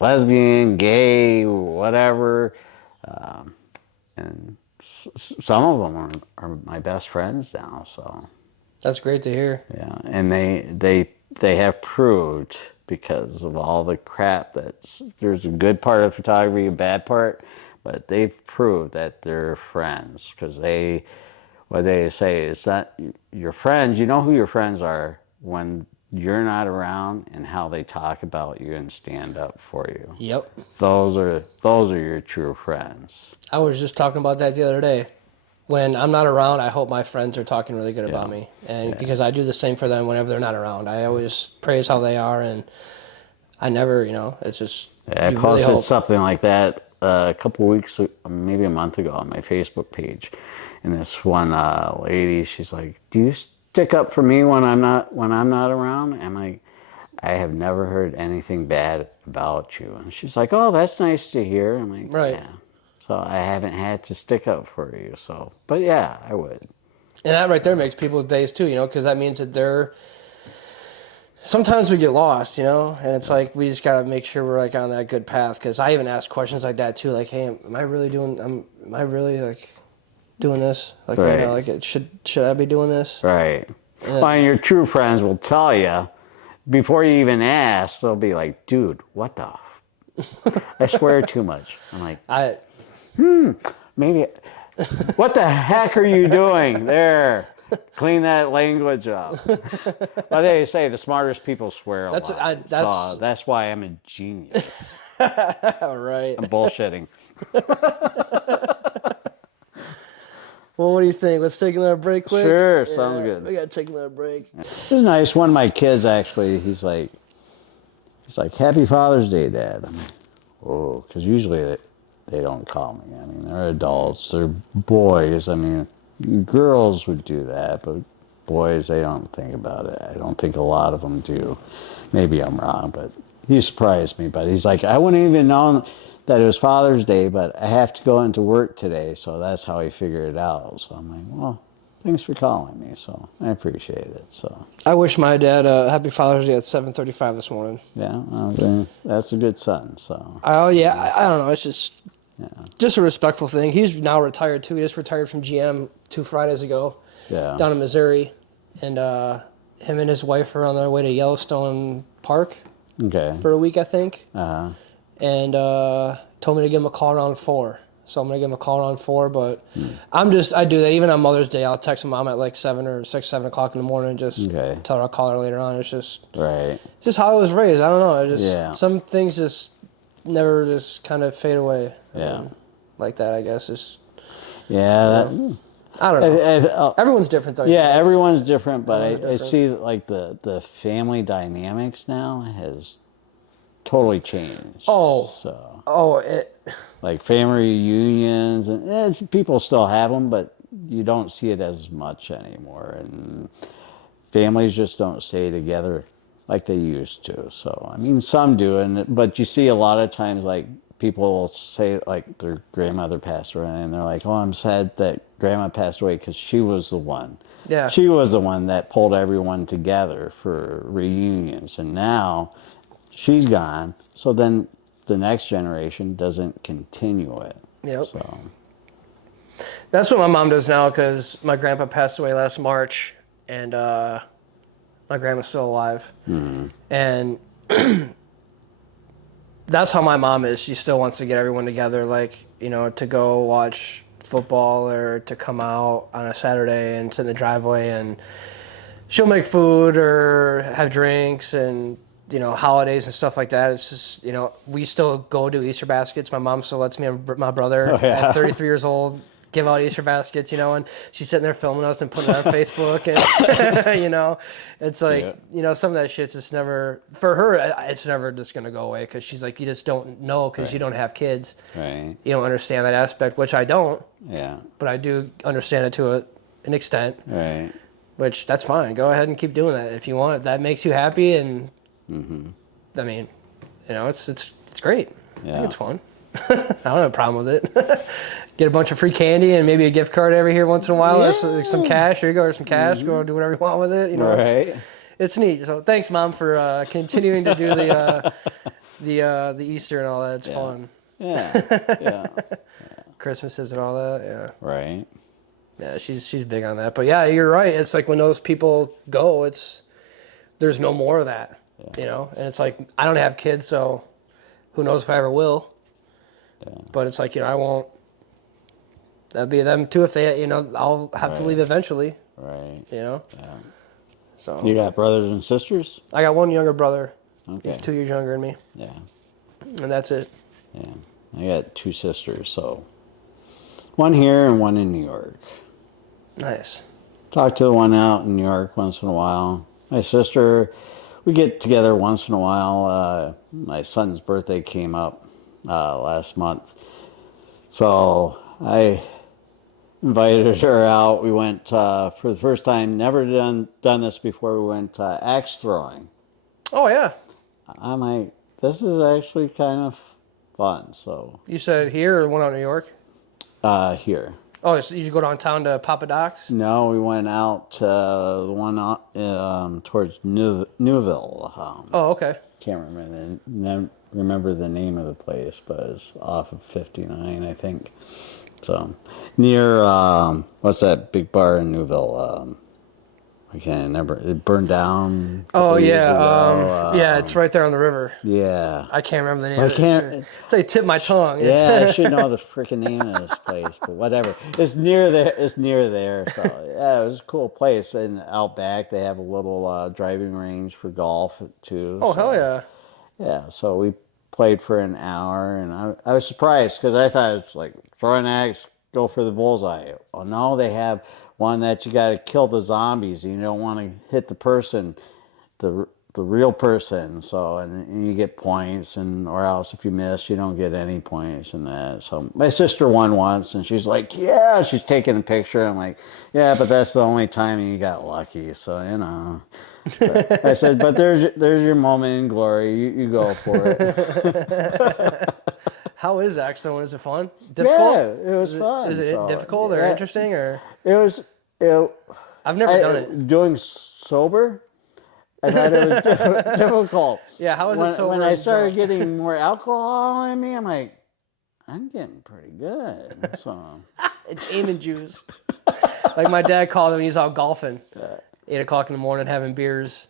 lesbian, gay, whatever, and some of them are my best friends now. So that's great to hear. Yeah, and they have proved, because of all the crap there's a good part of photography, a bad part, but they've proved that they're friends, because what they say is that your friends, you know who your friends are when you're not around, and how they talk about you and stand up for you. Yep. Those are your true friends. I was just talking about that the other day. When I'm not around, I hope my friends are talking really good about me. And because I do the same for them whenever they're not around. I always praise how they are, and I never, it's just, I posted something like that a couple weeks, maybe a month ago, on my Facebook page. And this one lady, she's like, "Do you stick up for me when I'm not around?" And I'm like, "I have never heard anything bad about you." And she's like, "Oh, that's nice to hear." I'm like, right. Yeah. So I haven't had to stick up for you. So, but yeah, I would. And that right there makes people's days too, because that means that sometimes we get lost, and it's like, we just got to make sure we're like on that good path. Because I even ask questions like that too, like, "Hey, am I really like doing this? Like, right. Like, should I be doing this?" Right. And your true friends will tell you before you even ask. They'll be like, "Dude, what the? I swear too much." I'm like, maybe. What the heck are you doing there? Clean that language up. Well, they say the smartest people swear a lot. So that's why I'm a genius. Right. I'm bullshitting. Well, what do you think? Let's take another break quick? Sure, sounds good. We got to take another break. It was nice. One of my kids, actually, he's like, "Happy Father's Day, Dad." I'm like, "Oh," because usually they don't call me. I mean, they're adults, they're boys. I mean, girls would do that, but boys, they don't think about it. I don't think a lot of them do. Maybe I'm wrong, but he surprised me. But he's like, I wouldn't even know that it was Father's Day, but I have to go into work today, so that's how he figured it out. So I'm like, well, thanks for calling me. So I appreciate it. So I wish my dad happy Father's Day at 7:35 this morning. yeah, well, then that's a good son. So Oh yeah, I don't know. It's just a respectful thing. He's now retired too. He just retired from GM 2 Fridays ago, yeah, down in Missouri, and him and his wife are on their way to Yellowstone Park okay, for a week, I think, uh-huh. and told me to give him a call around 4. So I'm gonna give him a call around 4. But I do that even on Mother's Day. I'll text my mom at like 7 o'clock in the morning, just Okay. tell her I'll call her later on. It's just Right. how I was raised. I don't know. Yeah. Some things just never just kind of fade away. Yeah. Like that, I guess. Yeah. I don't know. Everyone's different, though. Yeah, everyone's different, but Everyone's I different. see like the family dynamics now has totally changed. So like family reunions and people still have them, but you don't see it as much anymore, and families just don't stay together like they used to. So I mean, some do, but you see a lot of times like people will say like their grandmother passed away, and they're like, "Oh, I'm sad that grandma passed away because she was the one." Yeah. She was the one that pulled everyone together for reunions, and now she's gone. So then the next generation doesn't continue it. Yep. So That's what my mom does now, because my grandpa passed away last March, and my grandma's still alive. And that's how my mom is. She still wants to get everyone together, like, to go watch football or to come out on a Saturday and sit in the driveway, and she'll make food or have drinks and, holidays and stuff like that. It's just, we still go do Easter baskets. My mom still lets me and my brother at 33 years old give out Easter baskets, and she's sitting there filming us and putting it on Facebook, and, it's like, some of that shit's just never, for her, it's never just going to go away, because she's like, you just don't know, because you don't have kids. right. You don't understand that aspect, which I don't, Yeah. but I do understand it to an extent, Right. which that's fine. Go ahead and keep doing that if you want. If that makes you happy, and I mean, it's great. I Yeah. think it's fun. I don't have a problem with it. Get a bunch of free candy and maybe a gift card every here once in a while. There's like some cash. Here you go, or some cash. Go do whatever you want with it. Right. It's neat. So thanks, Mom, for continuing to do the Easter and all that. It's fun. Yeah. Yeah. Christmases and all that. Yeah. Right. Yeah, she's big on that. But yeah, you're right. It's like when those people go, there's no more of that. And it's like, I don't have kids, so who knows if I ever will. Yeah. But it's like, I won't. That'd be them too if they, I'll have to leave eventually. Right. Yeah. So You got brothers and sisters? I got one younger brother. Okay. He's 2 years younger than me, Yeah. and that's it. Yeah. I got 2 sisters, so one here and one in New York. Nice. Talk to the one out in New York once in a while. My sister, we get together once in a while. My son's birthday came up last month, so I invited her out. We went for the first time, never done this before. We went axe throwing. Oh yeah. I'm like, this is actually kind of fun. So You said here or one out in New York? here. Oh, so you go downtown to Papa Doc's? No, we went out to the one towards Newville. Oh, okay. Can't remember the name of the place, but it's off of 59, I think. So near what's that big bar in Newville? I can't remember. It burned down. A couple Oh years yeah. ago. Yeah, it's right there on the river. Yeah. I can't remember the name. I of it. can't. It's like tip my tongue. Yeah, I should know the freaking name of this place, but whatever. It's near there. It's near there. So yeah, it was a cool place. And out back, they have a little driving range for golf too. Oh so, hell yeah. Yeah, so we played for an hour, and I was surprised because I thought it's like throw an axe, go for the bullseye. Oh no, they have one that you got to kill the zombies. You don't want to hit the person. The the real person. So, and you get points, and or else if you miss, you don't get any points in that. So my sister won once, and she's like, yeah, she's taking a picture. I'm like, yeah, but that's the only time you got lucky. So, you know. But I said, but there's your moment in glory. You go for it. How is Axstone? Is it fun? Yeah, Difficult? it was fun. Is it So, difficult or yeah, interesting or? it was. It, I've never done it. Doing sober. I thought it was difficult. Yeah, how is it sober? When I and started drunk? getting more alcohol in me, I'm like, I'm getting pretty good. So It's aiming juice. Like my dad called him. He's out golfing, 8 o'clock in the morning, having beers.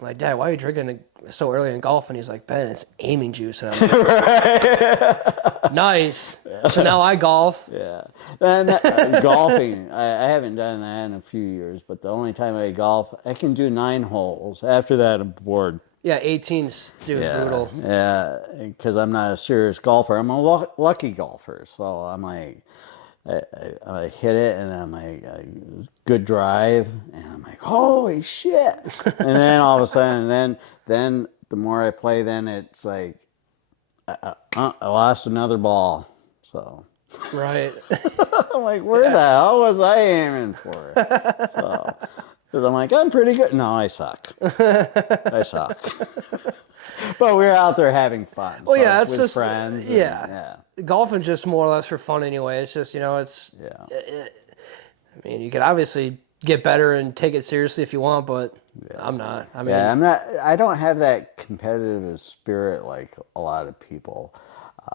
I'm like, Dad, why are you drinking so early in golf? And he's like, Ben, it's aiming juice. And I'm like, nice. So now I golf. yeah, and golfing, I haven't done that in a few years. But the only time I golf, I can do 9 holes. After that, I'm bored. Yeah, 18's dude, brutal. Yeah, because I'm not a serious golfer. I'm a lucky golfer, so I'm like, I hit it, and I'm like, good drive, and I'm like, holy shit! And then all of a sudden, then the more I play, then it's like, I lost another ball. So Right. I'm like, where the hell was I aiming for? So, because I'm like, I'm pretty good. No, I suck. I suck. But we were out there having fun. Well, so yeah, it's it's with just friends. And, yeah. Golfing's just more or less for fun anyway. It's just, it's. Yeah. I mean, you can obviously get better and take it seriously if you want, but I'm not. I mean, Yeah, I'm not. I don't have that competitive spirit like a lot of people.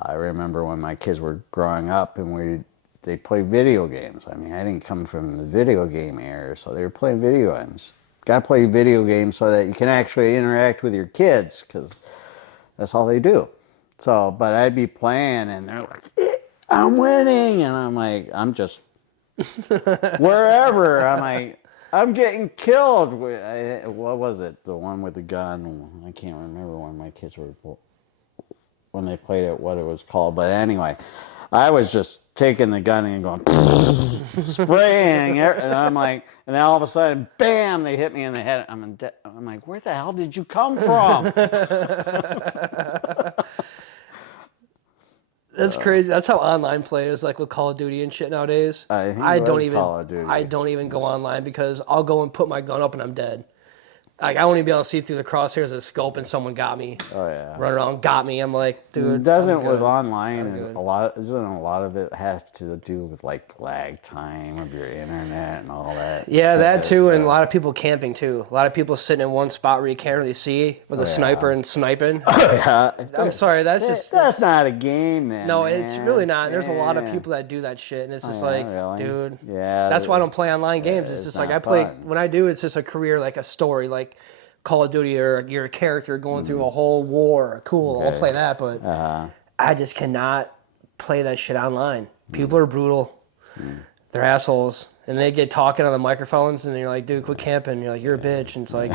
I remember when my kids were growing up and they played video games. I mean, I didn't come from the video game era, so they were playing video games. Got to play video games so that you can actually interact with your kids, because that's all they do. So, but I'd be playing and they're like, I'm winning. And I'm like, I'm just wherever. I'm like, I'm getting killed. What was it? The one with the gun? I can't remember when my kids were, when they played it, what it was called. But anyway, I was just taking the gun and going, spraying it. And I'm like, and then all of a sudden, bam, they hit me in the head. I'm like, where the hell did you come from? That's crazy. That's how online play is, like with Call of Duty and shit nowadays. I think I it don't was even. Call of Duty. I don't even go online because I'll go and put my gun up and I'm dead. Like I won't even be able to see through the crosshairs of the scope, and someone got me. Oh yeah. Run around, got me. I'm like, dude. Doesn't I'm with good. online I'm is good. doesn't a lot of it have to do with like lag time of your internet and all that? Yeah, that too, and a So- lot of people camping too. A lot of people sitting in one spot where you can't really see with a sniper and sniping. Yeah, I'm sorry, that's not a game, then. no, it's man. really not. There's a lot of Yeah. people that do that shit, and it's just yeah, like, really? dude. Yeah, That's why I don't play online games. It's it's just like not I play fun. when I do. It's just a career, like a story, like Call of Duty, or you're a character going through a whole war. Cool, I'll Okay. play that, but I just cannot play that shit online. People are brutal. They're assholes, and they get talking on the microphones, and you're like, dude, quit camping. You're like, you're a bitch, and it's like,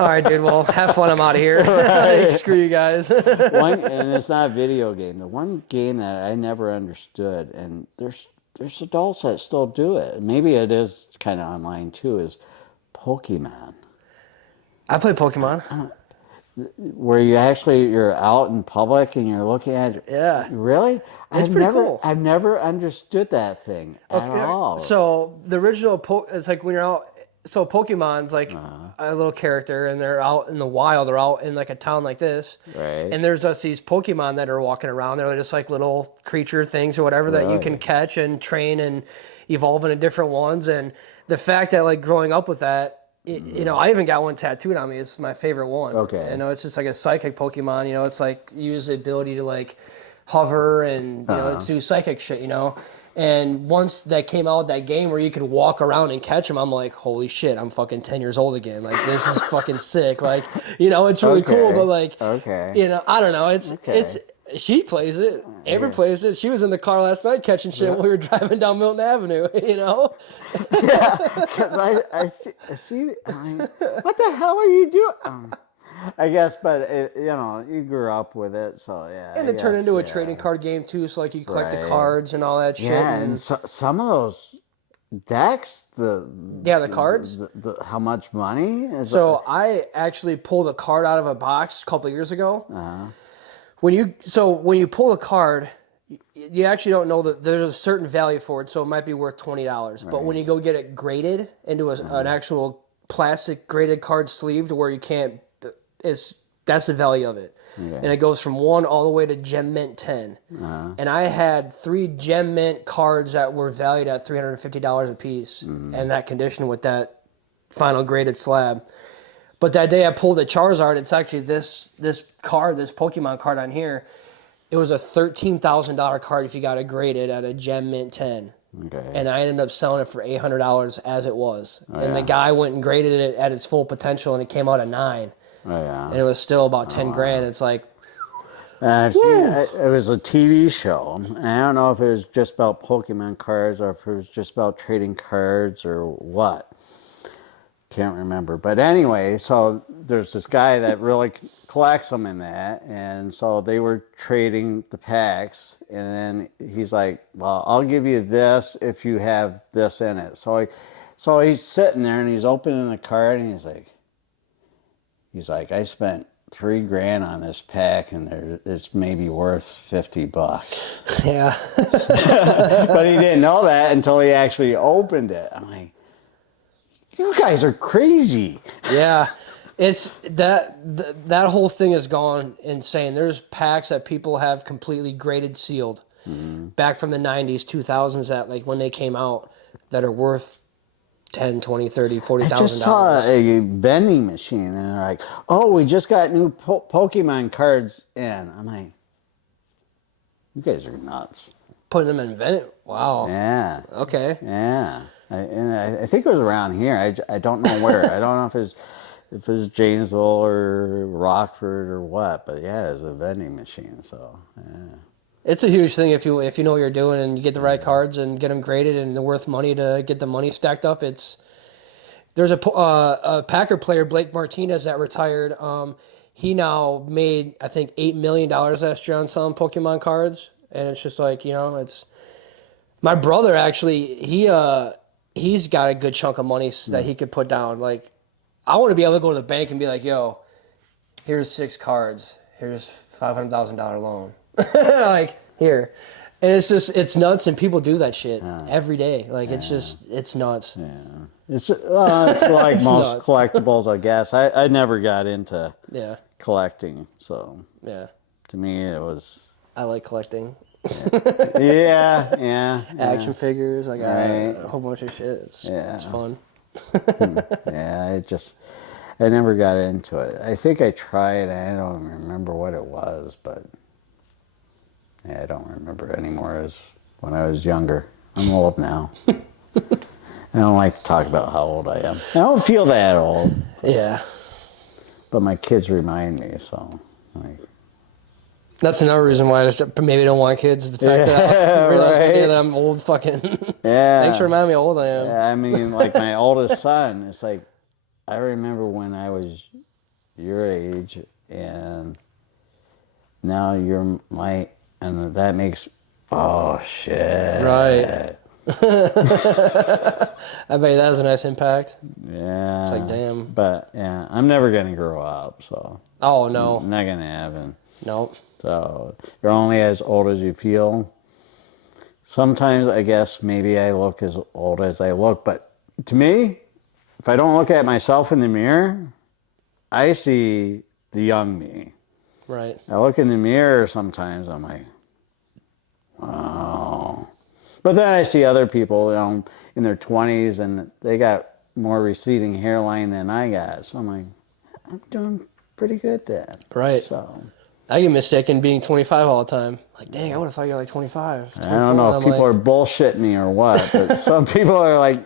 all right, dude, well, have fun. I'm out of here. Like, screw you guys. And it's not a video game. The one game that I never understood, and there's adults that still do it. Maybe it is kind of online too. Is Pokemon, I play Pokemon. where you're out in public and you're looking at it. Yeah. Really? It's pretty cool. I've never understood that thing at all. So the original, it's like when you're out. So Pokemon's like a little character, and they're out in the wild. They're out in like a town like this, Right. and there's just these Pokemon that are walking around. They're just like little creature things or whatever that you can Right. catch and train and evolve into different ones. And the fact that like growing up with that. I even got one tattooed on me. It's my favorite one. Okay. It's just like a psychic Pokemon. It's like you use the ability to like hover and do psychic shit. And once that came out, that game where you could walk around and catch them, I'm like, holy shit, I'm fucking 10 years old again. Like this is fucking sick. Like it's really cool, but like Okay. I don't know. It's she plays it. Amber plays it. She was in the car last night catching shit while we were driving down Milton Avenue. Yeah, because I see, I'm like, what the hell are you doing? I guess, but you grew up with it, so yeah. And I it turned guess, into a yeah. trading card game too, so like you collect the Right. cards and all that shit. Yeah, and some of those decks? Yeah, the cards. How much money? So I actually pulled a card out of a box a couple of years ago. Uh-huh. When you pull a card, you actually don't know that there's a certain value for it, so it might be worth $20. But when you go get it graded into an actual plastic graded card sleeve to where you can't, that's the value of it. Okay. And it goes from 1 all the way to Gem Mint 10. And I had 3 Gem Mint cards that were valued at $350 a piece, and that condition with that final graded slab. But that day I pulled a Charizard. It's actually this card, this Pokemon card on here. It was a $13,000 card if you got it graded at a Gem Mint 10. Okay. And I ended up selling it for $800 as it was. And yeah. the guy went and graded it at its full potential, and it came out at 9. Oh, yeah. And it was still about 10 grand. It's like, it was a TV show. And I don't know if it was just about Pokemon cards or if it was just about trading cards or what. Can't remember. But anyway, so there's this guy that really collects them in that. And so they were trading the packs. And then he's like, well, I'll give you this if you have this in it. So he's sitting there and he's opening the card and he's like, I spent $3 grand on this pack and it's maybe worth $50. yeah. But he didn't know that until he actually opened it. I'm like, you guys are crazy. Yeah. It's that whole thing has gone insane. There's packs that people have completely graded sealed back from the 90s, 2000s that like when they came out that are worth 10, 20, 30, $40,000. I just saw a vending machine and they're like, oh, we just got new Pokemon cards in. I'm like, you guys are nuts. Putting them in vending. Wow. Yeah. Okay. Yeah. I think it was around here. I don't know where. I don't know if it was Janesville or Rockford or what, but yeah, it was a vending machine. So yeah. It's a huge thing if you know what you're doing and you get the right cards and get them graded and they're worth money to get the money stacked up. There's a Packer player, Blake Martinez, that retired. He now made I think $8 million last year on selling Pokemon cards, and it's just like it's. My brother actually he's got a good chunk of money that he could put down. Like, I want to be able to go to the bank and be like, yo, here's 6 cards. Here's $500,000 loan. Like, here. And it's nuts, and people do that shit every day. Like, it's nuts. Yeah. It's like It's most nuts. collectibles, I guess. I never got into collecting, so Yeah. to me it was... I like collecting. Yeah. Action figures. I got Right. a whole bunch of shit. It's fun. Yeah, I never got into it. I think I tried, I don't remember what it was, but yeah, I don't remember anymore as when I was younger. I'm old now. I don't like to talk about how old I am. I don't feel that old, Yeah. but my kids remind me, so like... That's another reason why I maybe don't want kids. Is the fact that I have to realize one day that I'm old. Fucking. Yeah. Thanks for reminding me how old I am. Yeah, I mean, like my oldest son, it's like, I remember when I was your age, and now you're my, and that makes, oh shit. Right. I bet that has a nice impact. Yeah. It's like, damn. But yeah, I'm never gonna grow up, so. Oh no. I'm not gonna happen. Nope. So you're only as old as you feel. Sometimes I guess maybe I look as old as I look, but to me, if I don't look at myself in the mirror, I see the young me. Right. I look in the mirror sometimes, I'm like, wow. But then I see other people, in their 20s and they got more receding hairline than I got. So I'm like, I'm doing pretty good then. Right. So I get mistaken being 25 all the time. Like, dang, I would have thought you were like 25. I don't know if people are bullshitting me or what, but some people are like,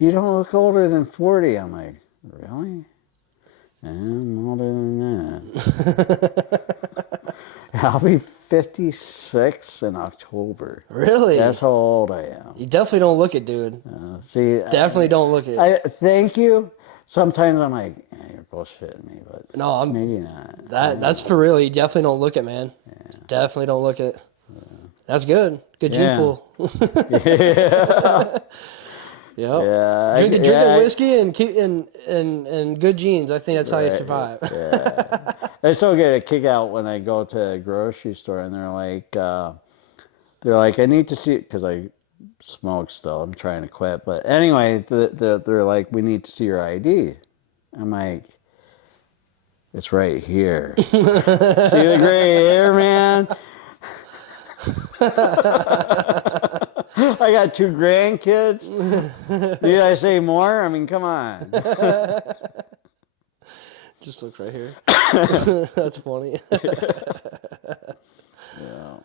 you don't look older than 40. I'm like, really? I'm older than that. I'll be 56 in October. Really? That's how old I am. You definitely don't look it, dude. See, Definitely don't look it. Thank you. Sometimes I'm like, you're bullshitting me, but No, maybe not. That's for real. You definitely don't look it, man. Yeah. Definitely don't look it. Yeah. That's good. Good gene pool. Yeah. Yep. Yeah, Drinking whiskey and keep and good genes. I think that's how you right, survive. yeah. I still get a kick out when I go to a grocery store and they're like, I need to see it because I smoke still. I'm trying to quit, but anyway, they're like, we need to see your ID. I'm like, it's right here. See the gray hair, man? I got 2 grandkids. Need I say more? I mean, come on. Just looks right here. That's funny. Yeah.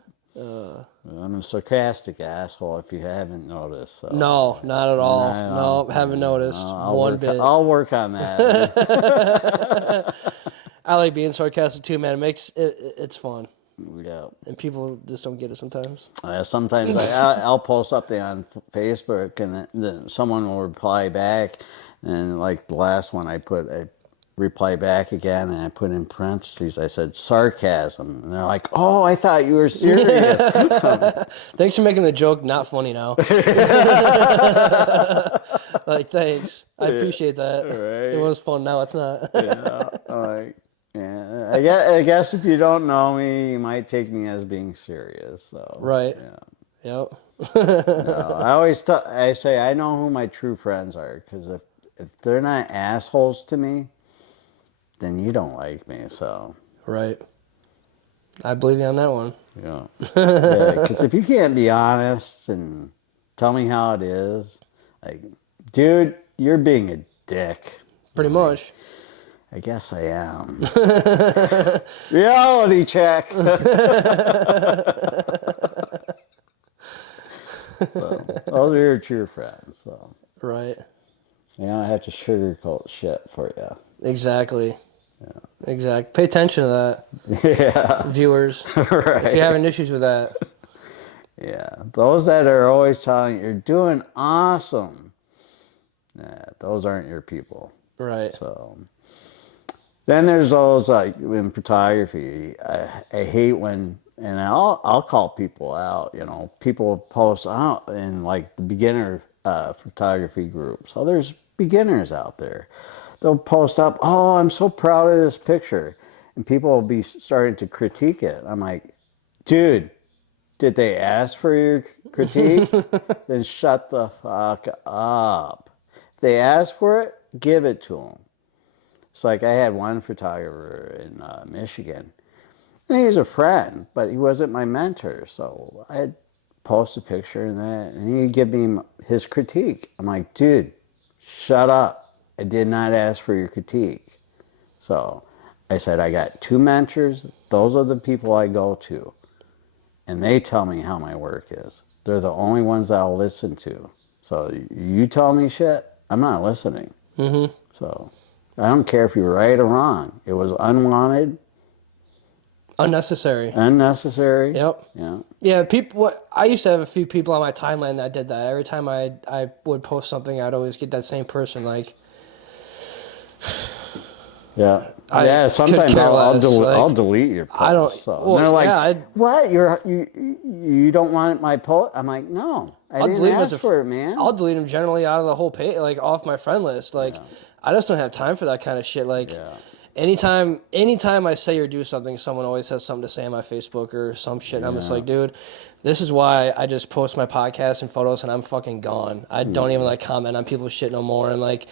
I'm a sarcastic asshole if you haven't noticed. So. No, not at all. No, haven't noticed one bit. I'll work on that. I like being sarcastic too, man. It makes it's fun, Yeah. and people just don't get it sometimes. Sometimes I'll post something on Facebook and then someone will reply back, and like the last one I reply back again and I put in parentheses, I said sarcasm, and they're like, oh, I thought you were serious. Thanks for making the joke not funny now. Like, thanks. I appreciate that. Right. It was fun. Now it's not. Yeah, like, yeah. I guess if you don't know me, you might take me as being serious. So Right. Yeah. Yep. No, I say I know who my true friends are, because if they're not assholes to me, then you don't like me. So Right. I believe you on that one. yeah, because if you can't be honest and tell me how it is, like, dude, you're being a dick. Pretty much. I guess I am. Reality check. So, those are your true friends. So Right. you don't have to sugarcoat shit for you. Exactly. Yeah. Exactly. Pay attention to that, Yeah. viewers. Right. If you're having issues with that. Yeah. Those that are always telling you, you're doing awesome. Nah, those aren't your people. Right. So then there's those, like in photography, I hate when, and I'll call people out, people post out in like the beginner photography groups. So there's beginners out there. They'll post up, oh, I'm so proud of this picture. And people will be starting to critique it. I'm like, dude, did they ask for your critique? Then shut the fuck up. If they ask for it, give it to them. It's like I had one photographer in Michigan, and he's a friend, but he wasn't my mentor. So I'd post a picture and he'd give me his critique. I'm like, dude, shut up. I did not ask for your critique. So I said, I got 2 mentors. Those are the people I go to. And they tell me how my work is. They're the only ones I'll listen to. So you tell me shit, I'm not listening. Mm-hmm. So I don't care if you're right or wrong. It was unwanted. Unnecessary. Unnecessary. Yep. Yeah. Yeah, people. I used to have a few people on my timeline that did that. Every time I would post something, I'd always get that same person like, yeah. I Yeah. Sometimes could care I'll less, I'll delete your post. I don't. So Well, they're like, yeah, what? You don't want my post? I'm like, no. I didn't delete 'em ask for it, man. I'll delete them generally out of the whole page, like off my friend list. Like, I just don't have time for that kind of shit. Like, anytime I say or do something, someone always has something to say on my Facebook or some shit. And I'm just like, dude, this is why I just post my podcast and photos and I'm fucking gone. I don't even like comment on people's shit no more and like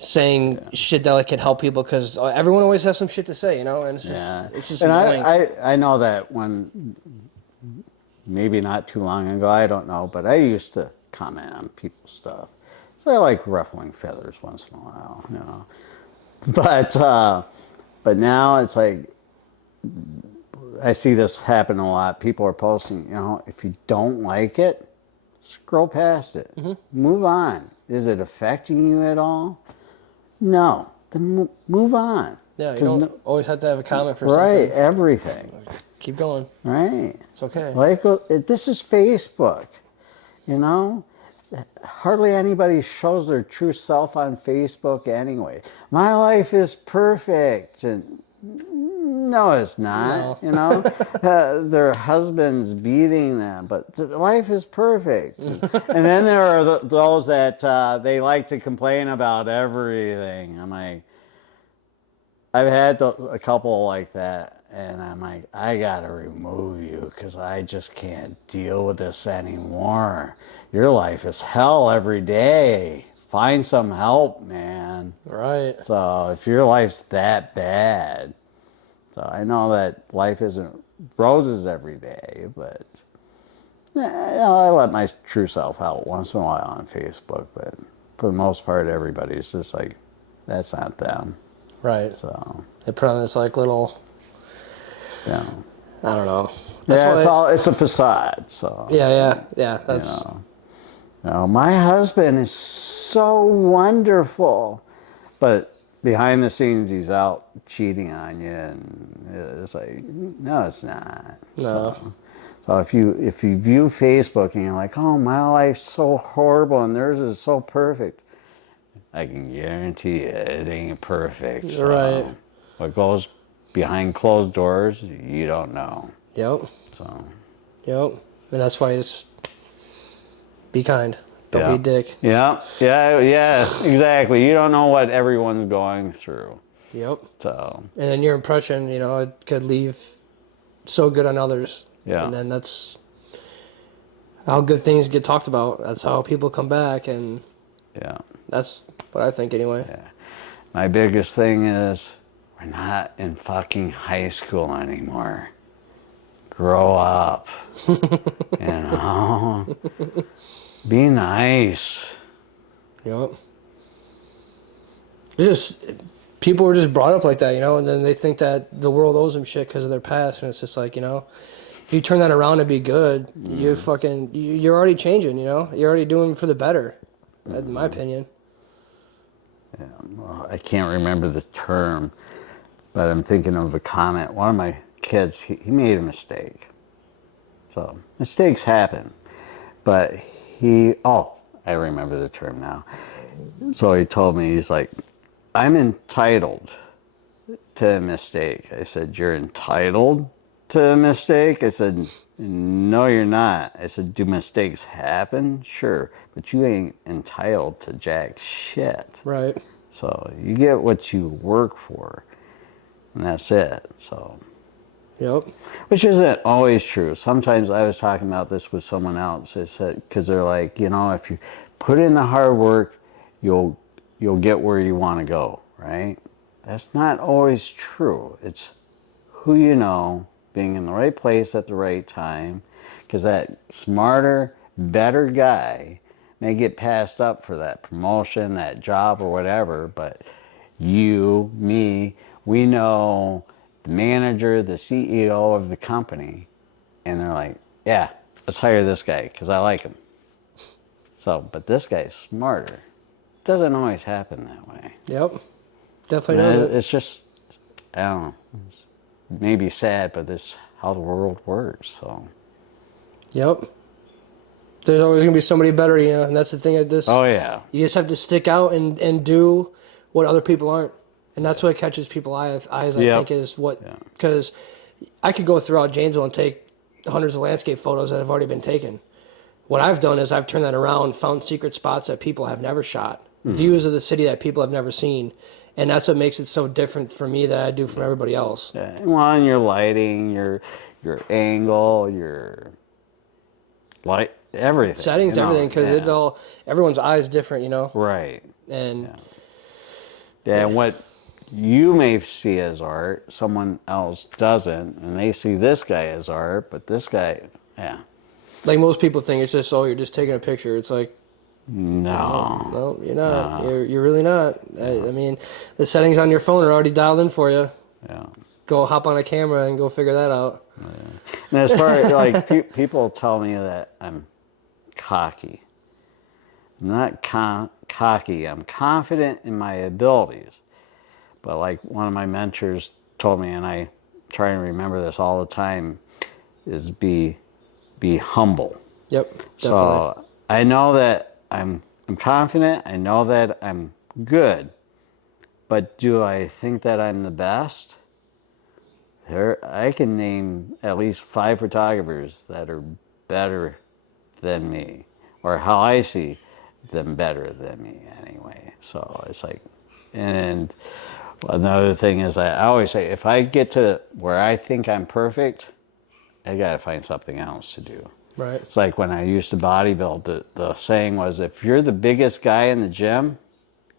saying shit that like could help people because everyone always has some shit to say, and it's just and annoying. I know that when maybe not too long ago, I don't know, but I used to comment on people's stuff. So I like ruffling feathers once in a while, But now it's like I see this happen a lot. People are posting, if you don't like it, scroll past it. Mm-hmm. Move on. Is it affecting you at all? No. Then move on. Yeah, you don't always have to have a comment for something. Right, everything. Keep going. Right. It's okay. Like, this is Facebook, Hardly anybody shows their true self on Facebook anyway. My life is perfect. And No, it's not. No. You know, their husbands beating them, but life is perfect. And then there are those that they like to complain about everything. I'm like, I've had a couple like that, and I'm like, I gotta remove you because I just can't deal with this anymore. Your life is hell every day. Find some help, man. Right. So if your life's that bad, so I know that life isn't roses every day, but I let my true self out once in a while on Facebook. But for the most part, everybody's just like, that's not them. Right. So They put on this like little, yeah, I don't know. That's yeah, it's a facade. So yeah. That's my husband is so wonderful, but behind the scenes he's out cheating on you, and it's like, no, it's not. no. So if you view Facebook and you're like, oh, my life's so horrible and theirs is so perfect, I can guarantee you it ain't perfect. So Right. what goes behind closed doors, you don't know. Yep. So Yep. And that's why it's be kind. Don't be a dick. Yeah, exactly. You don't know what everyone's going through. Yep. So And then your impression, it could leave so good on others. yeah. And then that's how good things get talked about. That's how people come back, and Yeah. that's what I think anyway. Yeah. My biggest thing is we're not in fucking high school anymore. Grow up. You know? Be nice. Yep. It's just people were just brought up like that, and then they think that the world owes them shit because of their past, and it's just like, if you turn that around and be good, you're already changing, you're already doing for the better, in my opinion. Yeah. Well, I can't remember the term, but I'm thinking of a comment. One of my kids, he made a mistake. So mistakes happen, but I remember the term now. So he told me, he's like, I'm entitled to a mistake. I said, you're entitled to a mistake? I said, no, you're not. I said, do mistakes happen? Sure, but you ain't entitled to jack shit. Right. So you get what you work for, and that's it. So, Yep. which isn't always true. Sometimes I was talking about this with someone else. I said, because they're like, if you put in the hard work, you'll get where you want to go, right? That's not always true. It's who you know, being in the right place at the right time, because that smarter, better guy may get passed up for that promotion, that job, or whatever, but you, me, we know the manager, the CEO of the company, and they're like, yeah, let's hire this guy because I like him. So, but this guy's smarter. It doesn't always happen that way. Yep. Definitely doesn't. It's just, I don't know, it's maybe sad, but this is how the world works, so. Yep. There's always going to be somebody better, and that's the thing at this. Oh, yeah. You just have to stick out and do what other people aren't. And that's what catches people's eyes, I think, is what, because I could go throughout Janesville and take hundreds of landscape photos that have already been taken. What I've done is I've turned that around, found secret spots that people have never shot, views of the city that people have never seen. And that's what makes it so different for me that I do from everybody else. Yeah. Well, and your lighting, your angle, your light, everything. Settings, everything, because everyone's eye is different, Right. And yeah, and what you may see as art, someone else doesn't, and they see this guy as art, but this guy, yeah. Like most people think it's just, you're just taking a picture. It's like, no, you're not. No. You're really not. I mean, the settings on your phone are already dialed in for you. Yeah. Go hop on a camera and go figure that out. Yeah. And as far as like people tell me that I'm cocky. I'm not cocky. I'm confident in my abilities. But like one of my mentors told me, and I try and remember this all the time, is be humble. Yep, definitely. So I know that I'm confident. I know that I'm good. But do I think that I'm the best? I can name at least 5 photographers that are better than me, or how I see them better than me anyway. So it's like, and another thing is I always say, if I get to where I think I'm perfect, I gotta find something else to do. Right. It's like when I used to bodybuild, the saying was, if you're the biggest guy in the gym,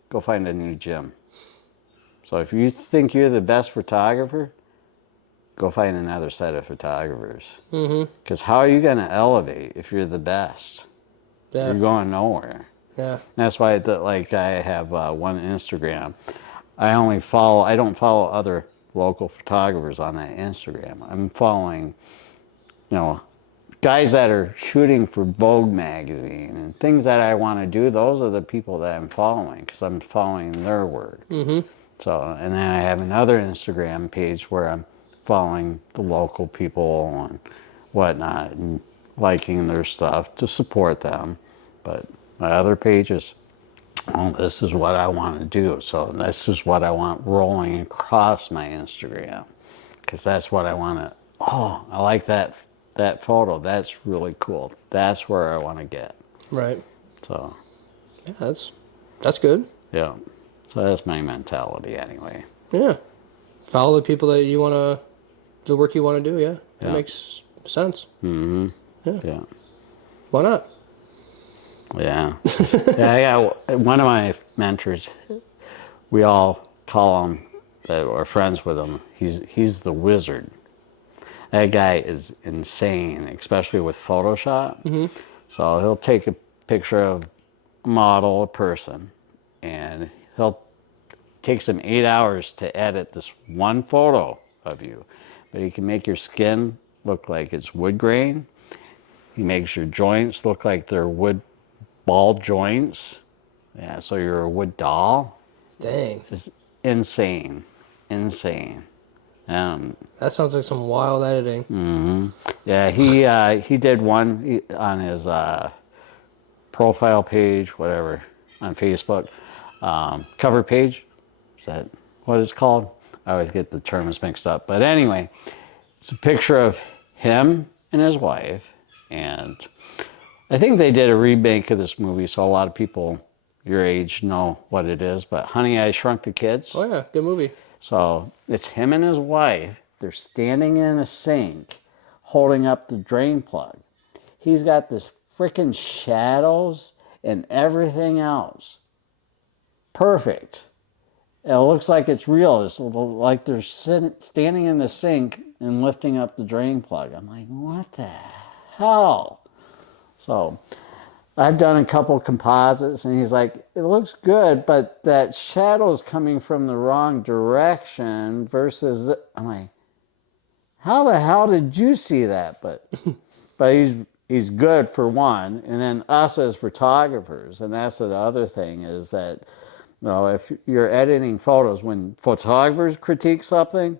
go find a new gym. So if you think you're the best photographer, go find another set of photographers. Because how are you going to elevate if you're the best? Yeah. You're going nowhere. Yeah. And that's why, like, I have one Instagram. I don't follow other local photographers on that Instagram. I'm following, guys that are shooting for Vogue magazine and things that I want to do. Those are the people that I'm following because I'm following their work. So, and then I have another Instagram page where I'm following the local people and whatnot and liking their stuff to support them. But my other pages, well, this is what I want to do. So this is what I want rolling across my Instagram because that's what I want to, oh, I like that photo. That's really cool. That's where I want to get. Right. So, Yeah, that's good. yeah. So that's my mentality anyway. Yeah. Follow the people that you want to, the work you want to do. Yeah. That makes sense. Mm-hmm. Yeah. Yeah. Why not? Yeah. Yeah, I got one of my mentors, we all call him, we're friends with him, he's the wizard. That guy is insane, especially with Photoshop. So he'll take a picture of a model, a person, and he'll take him 8 hours to edit this one photo of you. But he can make your skin look like it's wood grain. He makes your joints look like they're wood ball joints. Yeah, so you're a wood doll. Dang. It's insane. Insane. That sounds like some wild editing. Yeah, he did one on his profile page, whatever, on Facebook. Cover page, is that what it's called? I always get the terms mixed up. But anyway, it's a picture of him and his wife. And I think they did a remake of this movie, so a lot of people your age know what it is. But Honey, I Shrunk the Kids. Oh, yeah. Good movie. So it's him and his wife. They're standing in a sink holding up the drain plug. He's got this freaking shadows and everything else. Perfect. It looks like it's real. It's like they're standing in the sink and lifting up the drain plug. I'm like, what the hell? So I've done a couple composites, and he's like, it looks good, but that shadow's coming from the wrong direction versus, I'm like, how the hell did you see that? But he's good for one, and then us as photographers, and that's the other thing is that, if you're editing photos, when photographers critique something,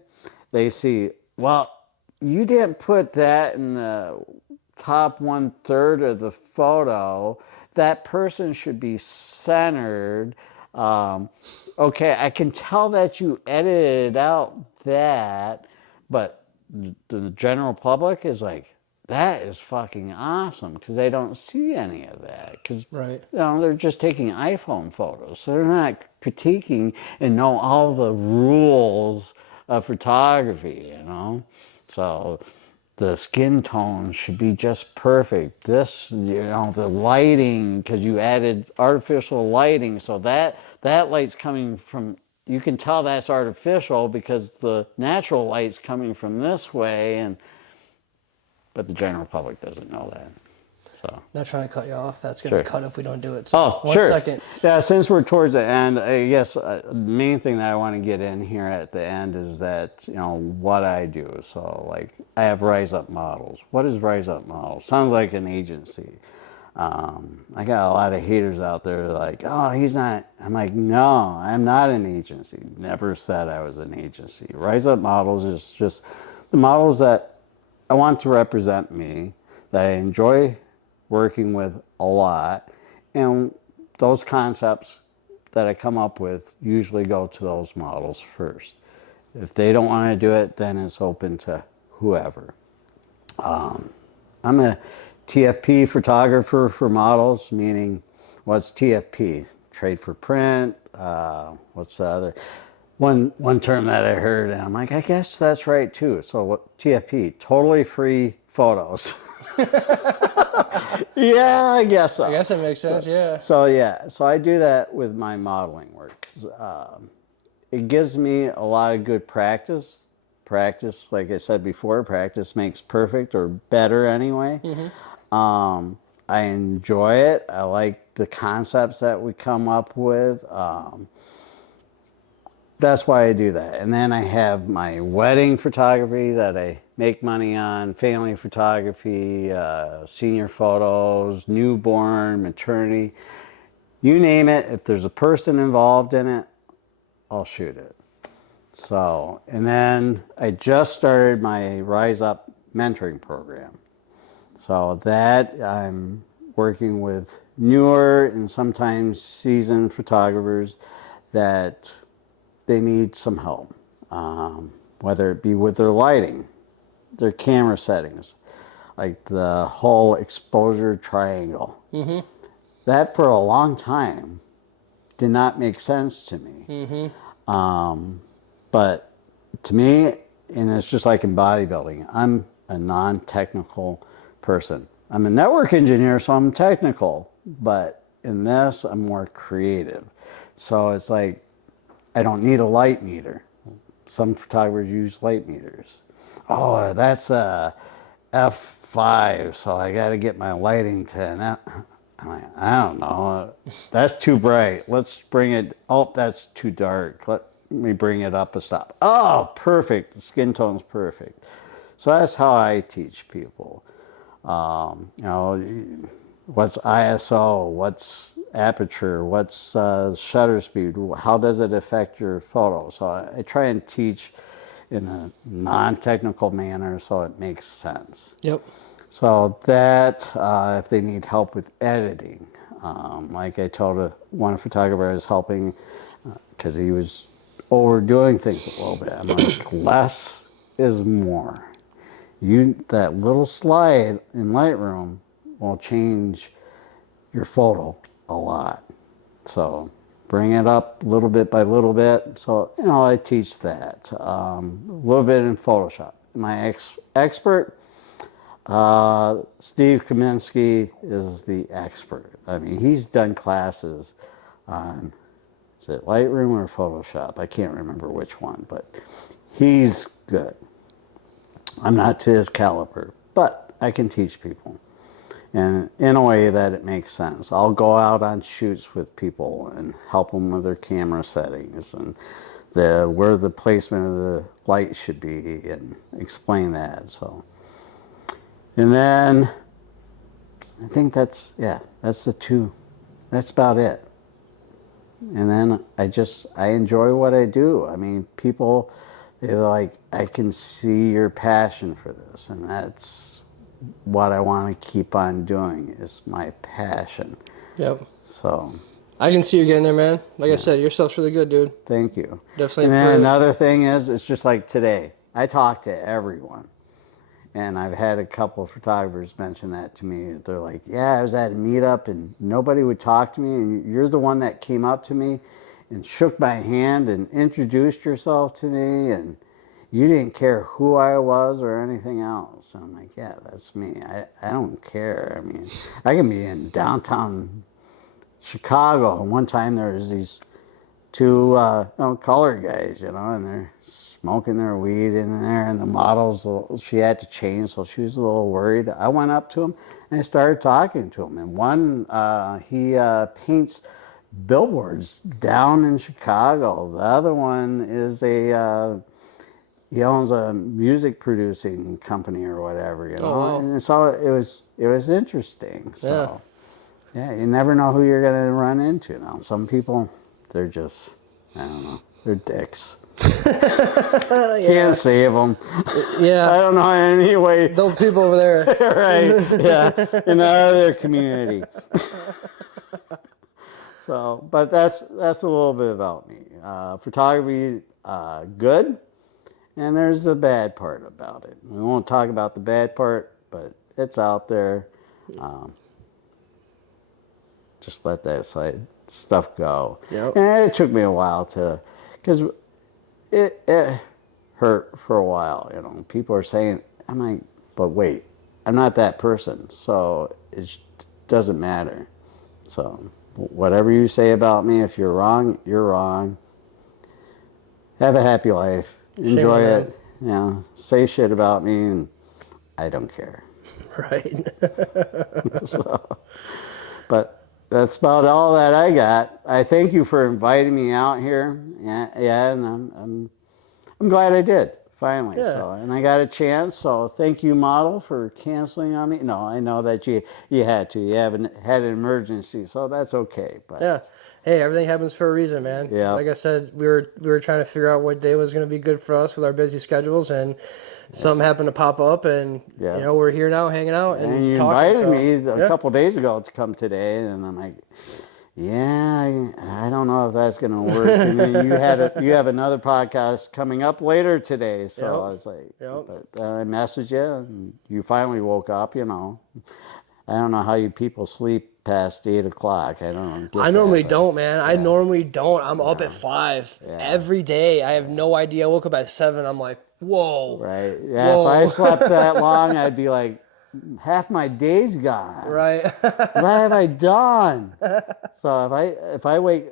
they see, well, you didn't put that in the top 1/3 of the photo. That person should be centered. Okay, I can tell that you edited out that, but the general public is like, that is fucking awesome because they don't see any of that because Right. they're just taking iPhone photos, so they're not critiquing and know all the rules of photography. So the skin tone should be just perfect. This, the lighting, because you added artificial lighting, so that light's coming from, you can tell that's artificial because the natural light's coming from this way, but the general public doesn't know that. So. Not trying to cut you off. That's going to cut if we don't do it. So, one sure. second. Yeah, since we're towards the end, I guess the main thing that I want to get in here at the end is that, what I do. So, like, I have Rise Up Models. What is Rise Up Models? Sounds like an agency. I got a lot of haters out there like, oh, he's not. I'm like, no, I'm not an agency. Never said I was an agency. Rise Up Models is just the models that I want to represent me, that I enjoy working with a lot, and those concepts that I come up with usually go to those models first. If they don't want to do it, then it's open to whoever. I'm a TFP photographer for models, meaning what's TFP? Trade for print. What's the other? One term that I heard, and I'm like, I guess that's right too. So what TFP? Totally free photos. Yeah, I guess so. I guess it makes sense. Yeah. So yeah, so I do that with my modeling work. It gives me a lot of good practice. Practice, like I said before, practice makes perfect, or better anyway. I enjoy it. I like the concepts that we come up with. That's why I do that. And then I have my wedding photography that I make money on, family photography, senior photos, newborn, maternity. You name it, if there's a person involved in it, I'll shoot it. So, and then I just started my Rise Up mentoring program. So that I'm working with newer and sometimes seasoned photographers that they need some help, whether it be with their lighting, their camera settings, like the whole exposure triangle. That for a long time did not make sense to me. But to me, and it's just like in bodybuilding, I'm a non-technical person. I'm a network engineer, so I'm technical, but in this, I'm more creative. So it's like, I don't need a light meter. Some photographers use light meters. Oh, that's a f5, so I got to get my lighting to an F. I'm like, I don't know. That's too bright. Let's bring it. Oh, that's too dark. Let me bring it up a stop. Oh, perfect. The skin tone's perfect. So that's how I teach people. You know, what's ISO? What's aperture? What's shutter speed? How does it affect your photo? So I try and teach in a non-technical manner so it makes sense. Yep. So that, if they need help with editing, like I told one photographer I was helping because he was overdoing things a little bit. I'm like, less is more. That little slide in Lightroom will change your photo a lot. So bring it up little bit by little bit. So, you know, I teach that. A little bit in Photoshop. My expert, Steve Kaminsky is the expert. I mean, he's done classes on, is it Lightroom or Photoshop? I can't remember which one, but he's good. I'm not to his caliber, but I can teach people, and in a way that it makes sense. I'll go out on shoots with people and help them with their camera settings and where the placement of the light should be and explain that. So, and then I think that's the two. That's about it. And then I enjoy what I do. I mean, people, they're like, I can see your passion for this, and that's what I want to keep on doing, is my passion. Yep. So I can see you getting there, man. Like I said, your stuff's really good, dude. thank you. Definitely. And then another thing is, it's just like today. I talk to everyone. And I've had a couple of photographers mention that to me. They're like, yeah, I was at a meetup and nobody would talk to me, and you're the one that came up to me and shook my hand and introduced yourself to me, and you didn't care who I was or anything else. And I'm like, yeah, that's me. I don't care. I mean, I can be in downtown Chicago, and one time there was these two colored guys, you know, and they're smoking their weed in there, and the models, she had to change, so she was a little worried. I went up to him and I started talking to him, and one, he paints billboards down in Chicago. The other one is he owns a music producing company or whatever, you know. Oh, wow. And so it was interesting. So yeah, you never know who you're gonna run into. Now, some people, they're just, I don't know, they're dicks. Can't save them. Yeah. I don't know in any way. Those people over there. Right, yeah, in the other community. So, but that's a little bit about me. Photography, good. And there's the bad part about it. We won't talk about the bad part, but it's out there. Um, just let that side stuff go. Yep. And it took me a while to, because it hurt for a while. You know, people are saying, I'm like, but wait, I'm not that person, so it doesn't matter. So whatever you say about me, if you're wrong, you're wrong. Have a happy life. Enjoy it. You know, say shit about me, and I don't care. Right. So, but that's about all that I got. I thank you for inviting me out here. Yeah, and I'm glad I did finally. Yeah. So, and I got a chance. So, thank you, model, for canceling on me. No, I know that you had to. You haven't had an emergency, so that's okay. But Yeah. Hey, everything happens for a reason, man. Yeah. Like I said, we were trying to figure out what day was going to be good for us with our busy schedules, and something happened to pop up, and Yeah. you know we're here now, hanging out and you talking. invited So, me a yeah. couple days ago to come today, and I'm like, yeah, I don't know if that's going to work. And then you have another podcast coming up later today, so Yep. I was like, Yep. but I messaged you, and you finally woke up. You know, I don't know how you people sleep past 8 o'clock. I don't get I normally that, but- don't, man. I normally don't. I'm up at 5 Yeah. every day. I have no idea. I woke up at 7. I'm like, whoa. Right? Yeah. Whoa. If I slept that long, I'd be like, half my day's gone. Right. What have I done? So if I wake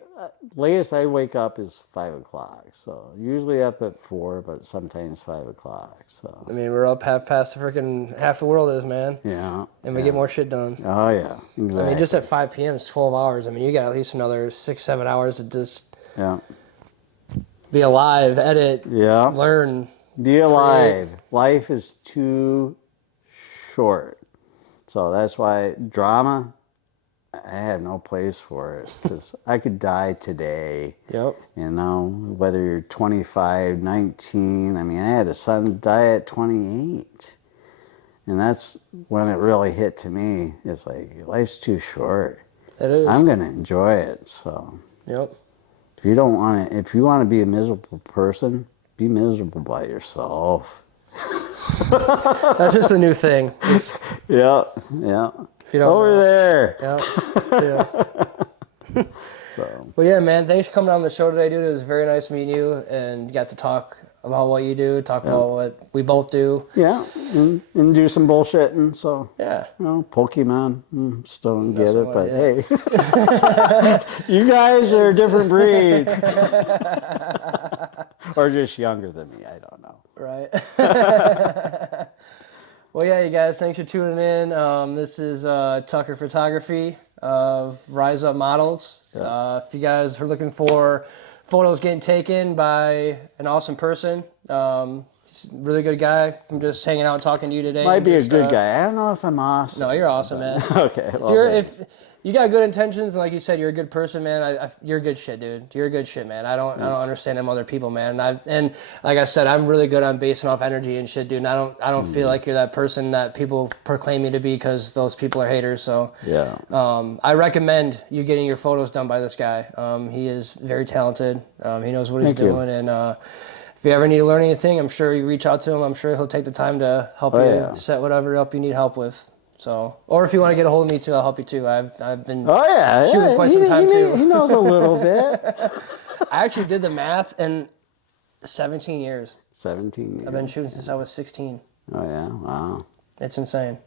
latest I wake up is 5 o'clock. So usually up at 4, but sometimes 5 o'clock. So I mean, we're up half past the freaking half the world is, man. yeah. And we get more shit done. Oh yeah. Exactly. I mean, just at 5 p.m. it's 12 hours. I mean, you got at least another 6, 7 hours to just yeah. be alive, edit, Yeah. learn. Be alive. Life is too short. So that's why drama, I have no place for it, because I could die today. Yep. You know, whether you're 25, 19. I mean, I had a son die at 28. And that's when it really hit to me. It's like, life's too short. It is. I'm going to enjoy it. So Yep. if you don't want to, if you want to be a miserable person, be miserable by yourself. That's just a new thing. Just, Yeah, yeah. if you don't Over know. there. Yeah. So, Well, yeah, man. Thanks for coming on the show today, dude. It was very nice meeting you, and got to talk about what you do, talk about what we both do. yeah, and do some bullshitting. So, Yeah. you know, Pokemon, still don't get Messing it, but with, hey, you guys are a different breed. Or just younger than me, I don't know. Right. Well, yeah, you guys, thanks for tuning in. This is Tucker Photography of Rise Up Models. If you guys are looking for photos getting taken by an awesome person, he's a really good guy from just hanging out and talking to you today. Might be a Just, good guy. I don't know if I'm awesome. No, you're awesome, man. Okay. If you got good intentions, and like you said, you're a good person, man. You're good shit, dude. You're good shit, man. I don't understand them other people, man. And like I said, I'm really good on basing off energy and shit, dude. And I don't feel like you're that person that people proclaim you to be, because those people are haters. So Yeah. I recommend you getting your photos done by this guy. He is very talented. He knows what he's doing, and if you ever need to learn anything, I'm sure you reach out to him. I'm sure he'll take the time to help you set whatever up you need help with. So, or if you want to get a hold of me too, I'll help you too. I've been shooting quite some time too. He knows a little bit. I actually did the math in 17 years. 17 years. I've been shooting since I was 16. Oh yeah, wow. It's insane.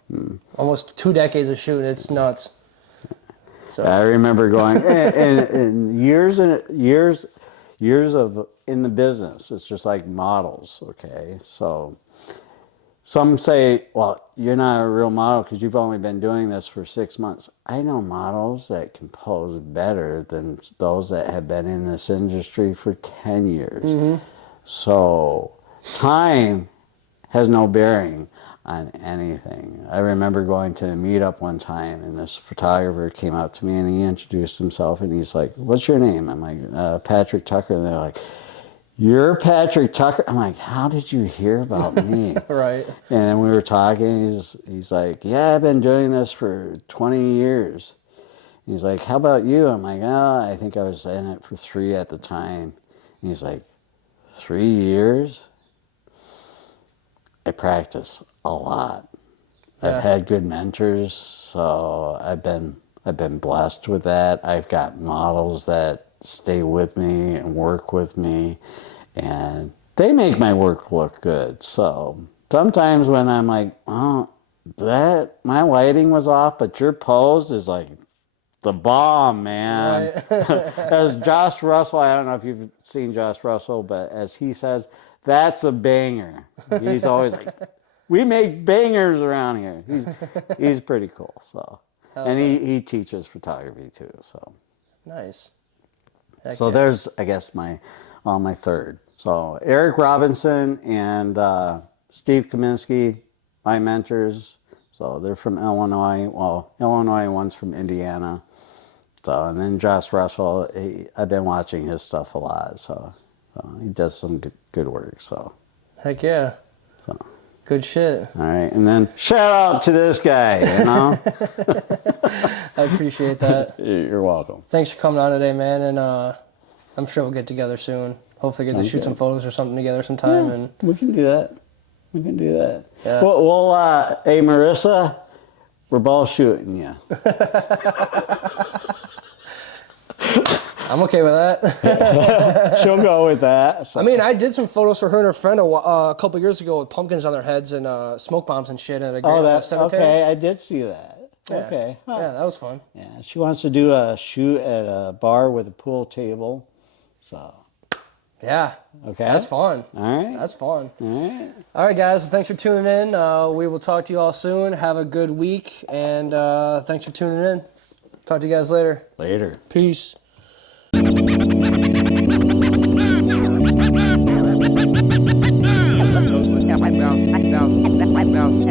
Almost 2 decades of shooting. It's nuts. So I remember going and years of in the business. It's just like models, okay? So some say, well, you're not a real model because you've only been doing this for 6 months. I know models that can pose better than those that have been in this industry for 10 years. So time has no bearing on anything. I remember going to a meetup one time, and this photographer came up to me and he introduced himself, and he's like, "What's your name?" I'm like, "Patrick Tucker." And they're like, "You're Patrick Tucker?" I'm like, "How did you hear about me?" right. And then we were talking. He's like, "Yeah, I've been doing this for 20 years." He's like, "How about you?" I'm like, "Oh, I think I was in it for 3 at the time." And he's like, 3 years? I practice a lot. Yeah. I've had good mentors, so I've been blessed with that. I've got models that stay with me and work with me, and they make my work look good. So sometimes when I'm like, oh, that my lighting was off, but your pose is like the bomb, man. Right. As Josh Russell, I don't know if you've seen Josh Russell, but as he says, that's a banger. He's always like, we make bangers around here. He's pretty cool. So, and he teaches photography too. So, Nice. Heck so yeah. there's, I guess, my third. So Eric Robinson and Steve Kaminsky, my mentors. So they're from Illinois. Well, Illinois, one's from Indiana. So, and then Josh Russell, I've been watching his stuff a lot. So he does some good work. So, Heck yeah. Good shit. all right. And then shout out to this guy, you know? I appreciate that. You're welcome. Thanks for coming on today, man. And I'm sure we'll get together soon. Hopefully get to shoot Okay. some photos or something together sometime. Yeah, And we can do that. We can do that. Yeah. We'll hey, Marissa, we're ball shooting you. I'm okay with that. She'll go with that. So. I mean, I did some photos for her and her friend a couple years ago with pumpkins on their heads and smoke bombs and shit at a great Oh, that's cemetery. okay. I did see that. Yeah. Okay. Huh. Yeah, that was fun. Yeah, she wants to do a shoot at a bar with a pool table. So, Yeah. okay. That's fun. All right. That's fun. All right. All right, guys. Well, thanks for tuning in. We will talk to you all soon. Have a good week. And thanks for tuning in. Talk to you guys later. Later. Peace. Black girls,